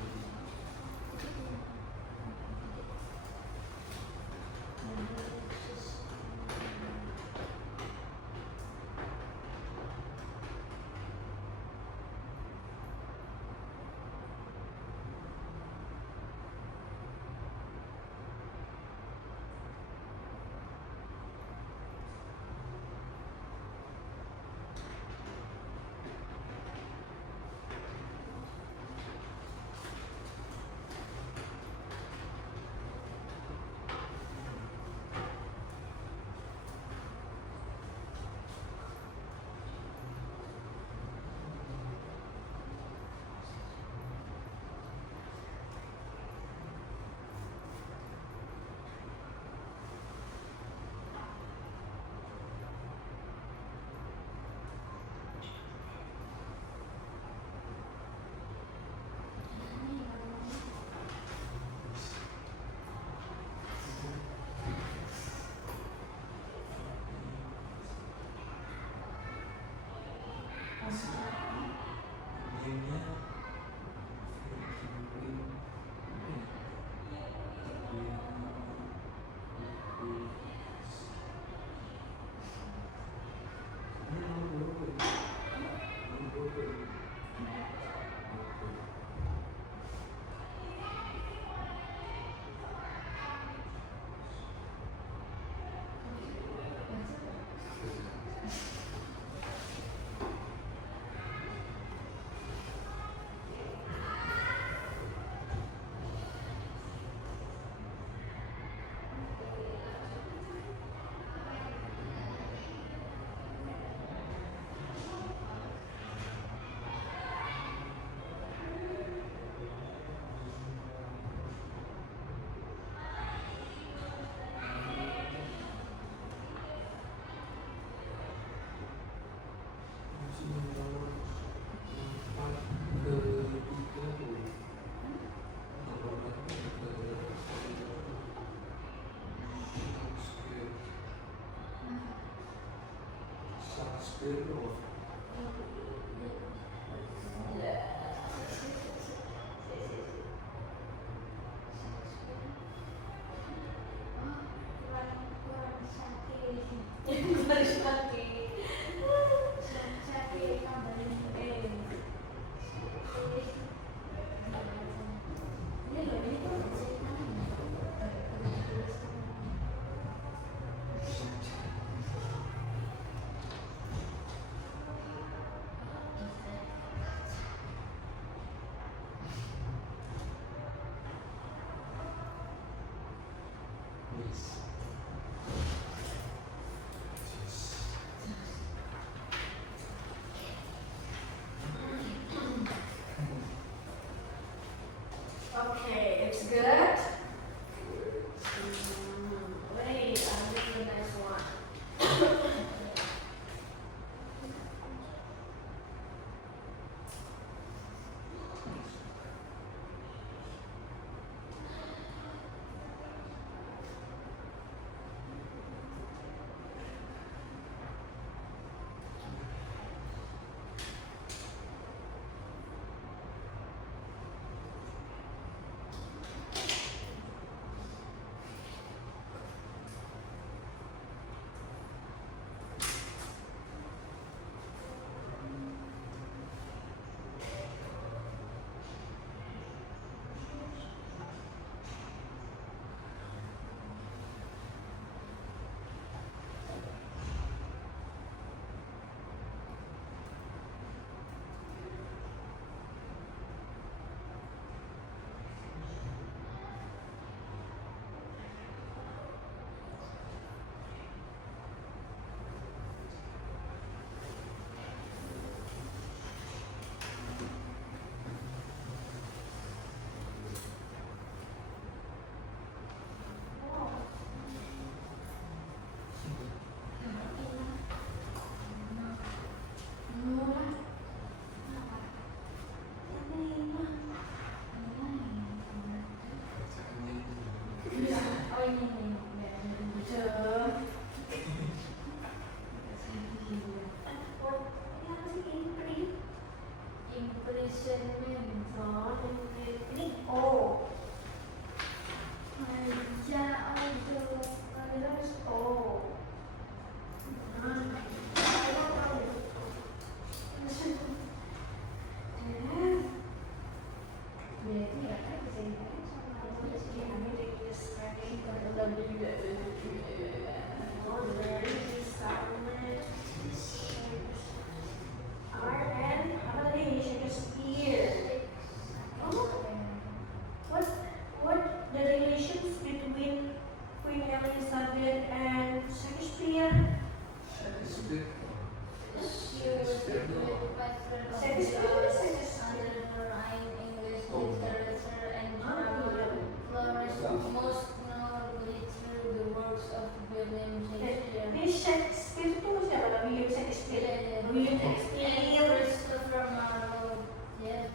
bisa explain? Yeah. Will you explain? Christopher Marlowe. Yeah.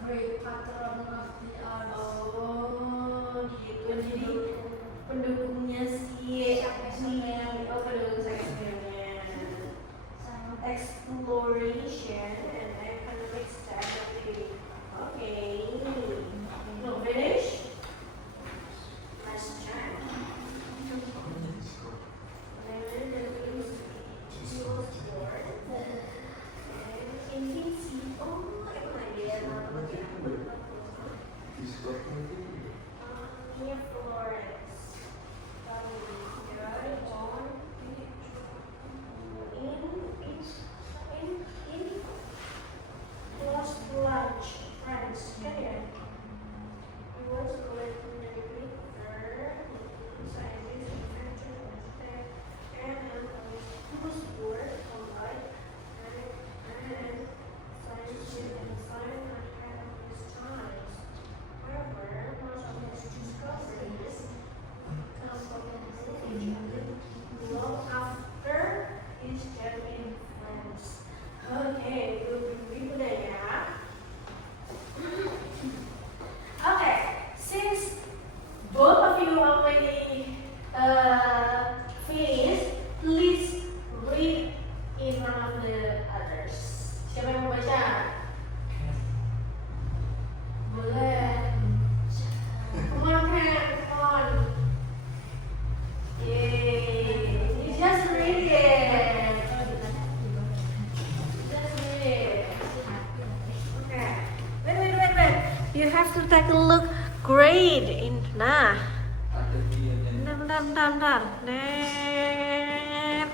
Great patron of the arts. Oh, gitu. Jadi pendukungnya si pendukung Shakespeare. Exploration and economic stability. Okay. No finish. Last time. You have to take a look. Great. Nah. Ada dia Bentar. Net.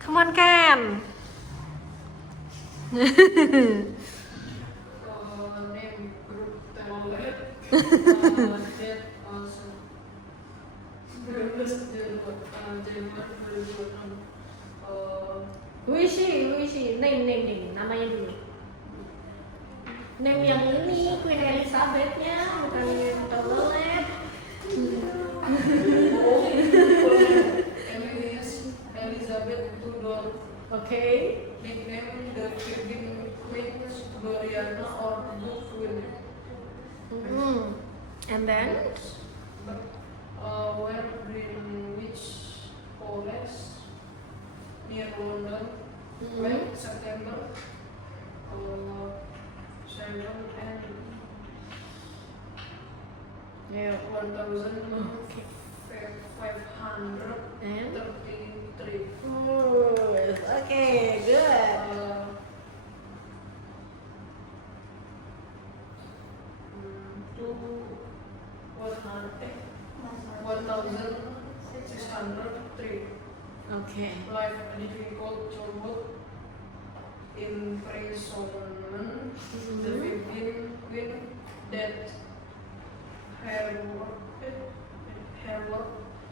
Come on, Ken. Name group talent that also January 2026. Wishi, name, namanya dulu. Name yang ini Queen Elizabeth-nya, bukan Toilet. Elizabeth Tudor. Okay. Nickname the Virgin Queen Gloriana or Good Queen. And then, Where Greenwich College near London, when September 7 and yeah. 1533. Okay, good. 1603. Okay. Life difficult childhood, imprisonment, the Virgin Queen that her work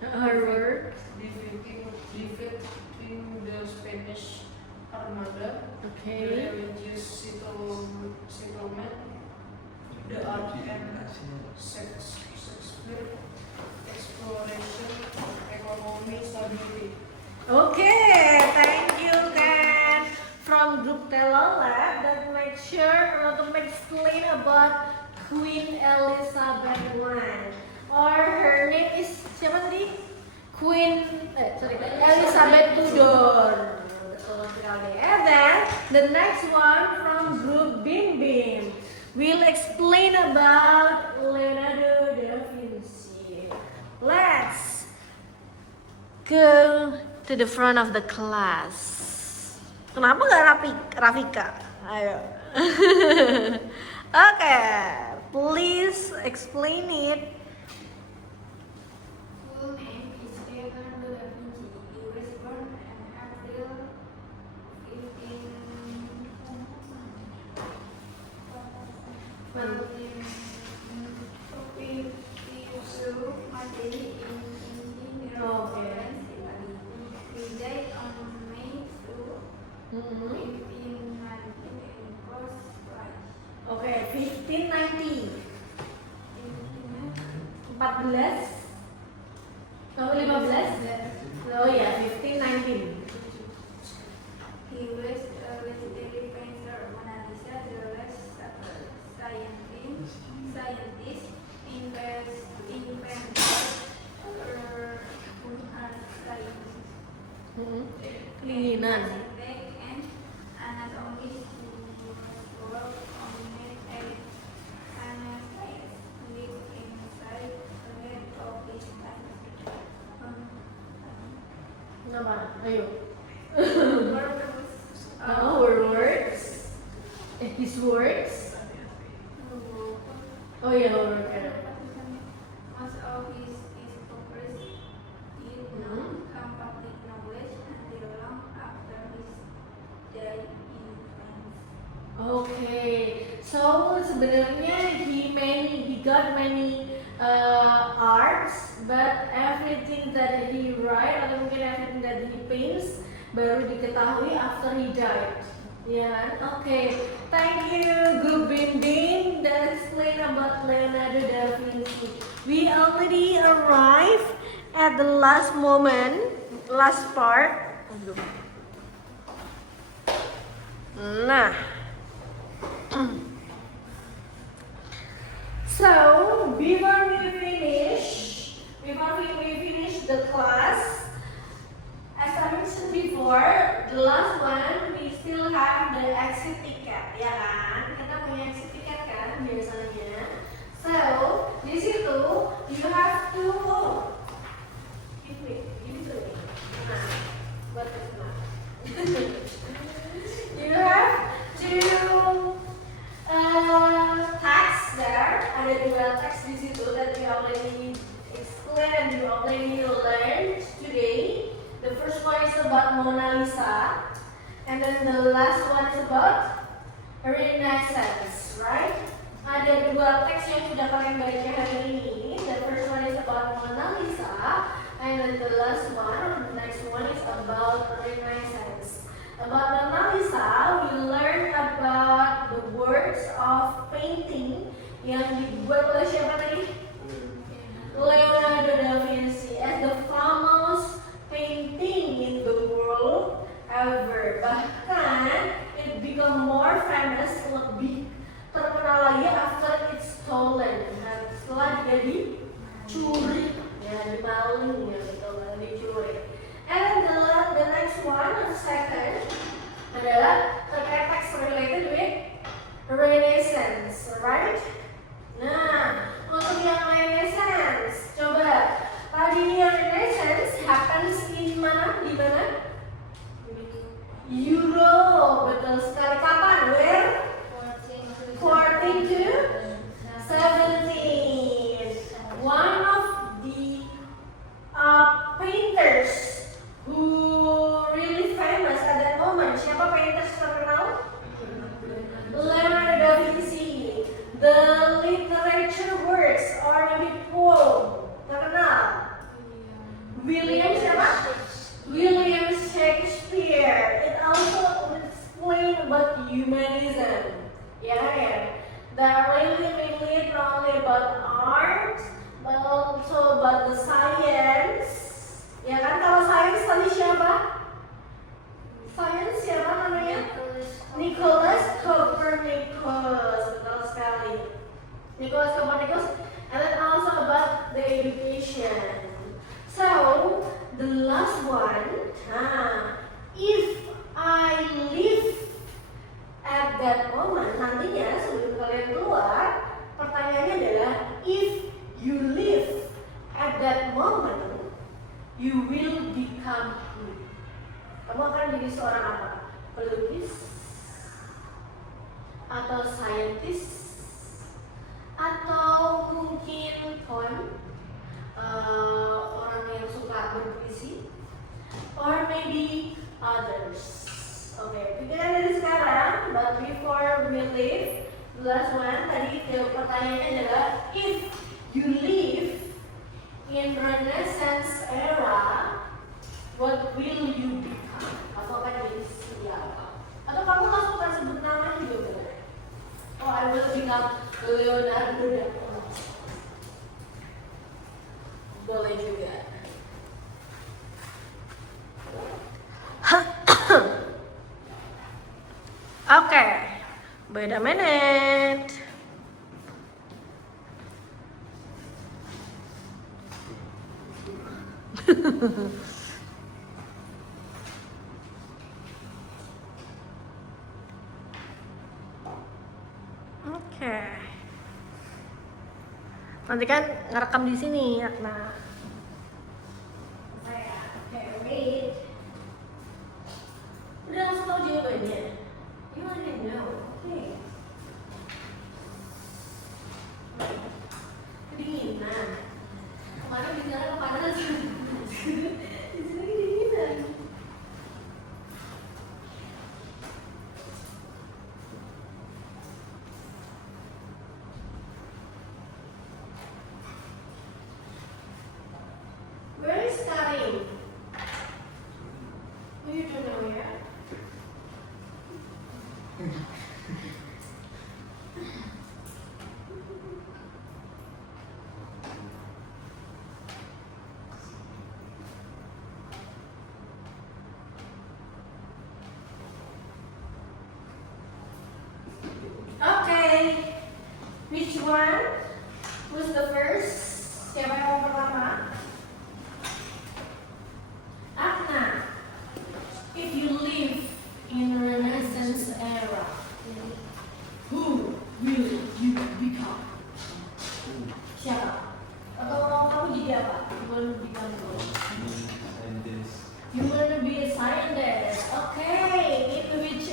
Her work. defeating the Spanish Armada, the Okay. religious settlement, the art and exploration, economy stability. Okay, thank you, Ken. From Group Telolet that make sure to explain about Queen Elizabeth I. Or her name is siapa tadi? Elizabeth Tudor. Betul sekali. And then the next one from Group Bim Bim will explain about Leonardo da Vinci. Let's go to the front of the class. Kenapa gak Rafika? Ayo. Okay, please explain it. Full name is Leonardo da Vinci. He was born on April 1552, mati in Indian Florence, Italy. He died on May 2, 1519 in Cosprise. Oke, 1590. 14 atau 15? Oh iya, 1519. Keinginan. and another is to work on it and live inside the head of his Kenapa? Ayo. purpose Our words. His words. Oh yeah, our words. most of his discoveries did not become public knowledge until long after his death in France. Okay, so sebenarnya he got many arts, but everything that he write atau mungkin everything that he paints baru diketahui after he died. Ya, okay. Thank you, Group Bimbing, that explain about Leonardo da Vinci. We already arrived at the last moment, last part. Nah. So before we finish the class, as I mentioned before, the last one we still have the exit ticket, ya kan? Kita punya exit ticket kan biasanya. So di situ you have to give it to me. Nah, buat kesana. You have to text there. Ada dua text di situ that we already explained and you already learned today. The first one is about Mona Lisa, and then the last one is about Renaissance, right? Ada dua teks yang sudah kalian baca hari ini. The first one is about Mona Lisa, and then the last one, or the next one, is about Renaissance. About Mona Lisa, we learned about the works of painting yang dibuat oleh siapa tadi? Leonardo da Vinci, as the famous painting in the world ever. Bahkan it become more famous, lebih terkenal lagi after it's stolen. Nah, setelah dia dicuri, ya dimaling ya betul, dicuri. And the next one, the second adalah terkait text related with Renaissance, right? Nah, untuk yang Renaissance, coba tadi yang Renaissance happens in mana? Di mana? Europe, betul sekali. Kapan? Where? 14 to 17. One of the painters who really famous at that moment. Siapa painters terkenal? Leonardo da Vinci. The literature works or maybe poem terkenal. William siapa? William Shakespeare. It also explain about humanism. Yeah. That really not only about art, but also about the science. Ya kan, kalau science tadi siapa? Science siapa namanya? Nicholas Copernicus. Betul sekali. Nicholas Copernicus. And then also about the education. So the last one, if I live at that moment, nantinya sebelum kalian keluar, pertanyaannya adalah if you live at that moment, you will become who? Kamu akan jadi seorang apa? Pelukis? Atau scientist? Atau mungkin poem? Orang yang suka berpuisi? Or maybe others? Okay, pikiran dari sekarang, but before we leave, the last one, tadi pertanyaannya adalah if you live in Renaissance era, what will you become? Kamu akan jadi siapa? Atau kamu langsung akan sebut nama juga benar? Oh, I will become Leonardo da Vinci. Boleh juga. Okay, wait a minute. Nanti kan ngerekam di sini, Akna. Saya read. Udah langsung tahu jawabannya. You wanna know? Okay. Kedinginan. Kemarin di sana kepanasan. Di sini kedinginan. Where is Karim? Oh, you don't know yet? Okay. Which one? Who's the first? Siapa yang pertama? Akna. If you live in Renaissance era, who will you become? Siapa? Atau kamu jadi apa? You want to become what? Scientist. You want to be a scientist. Okay. In which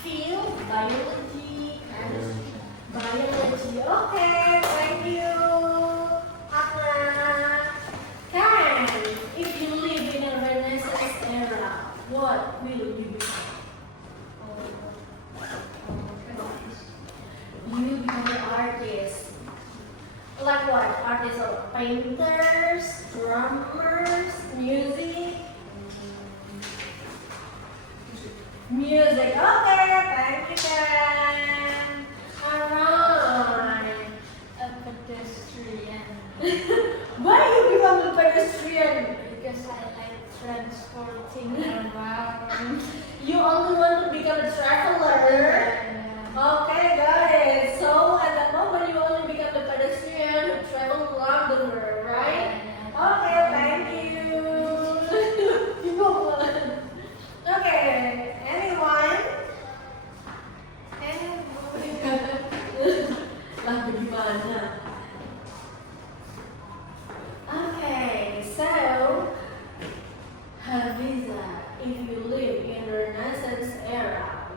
field? Biology, chemistry, biology. Okay. Thank you, Akna. Karen, if you live in a Renaissance era, what will you become? You become an artist. Like what? Artists or painters, drummers, music? Music. Okay, thank you, Karen. Alright. A pedestrian. Why you become a pedestrian? Because I like transporting around. You only want to become a traveler? Okay, got it. So at that moment you only become a pedestrian who travel around the world, right? Okay, thank you. You go on. Okay, anyone? Lah bagaimana? Okay, so Hafiza, if you live in the Renaissance era,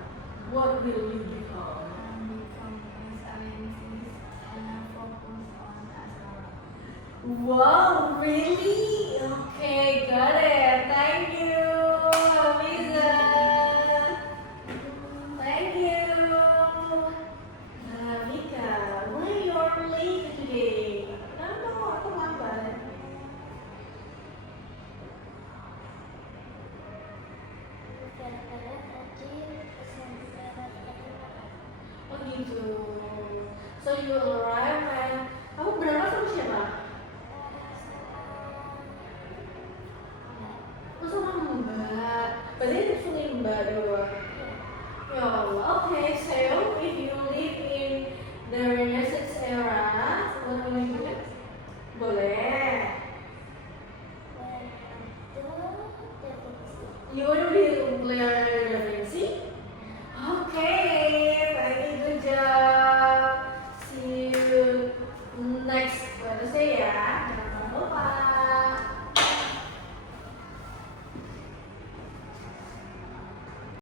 what will you become? Become a scientist and focus on astronomy. Wow, really? Okay, got it. Thank you, Hafiza. Thank you. Mika, why you're late today? No, aku lambat. Oh gitu. So you arrive and kamu berangkat sama siapa? Masa sama Mbak? Berarti cuma Mbak doang. Ya Allah. Okay, so if you live in the Renaissance era, what will you do?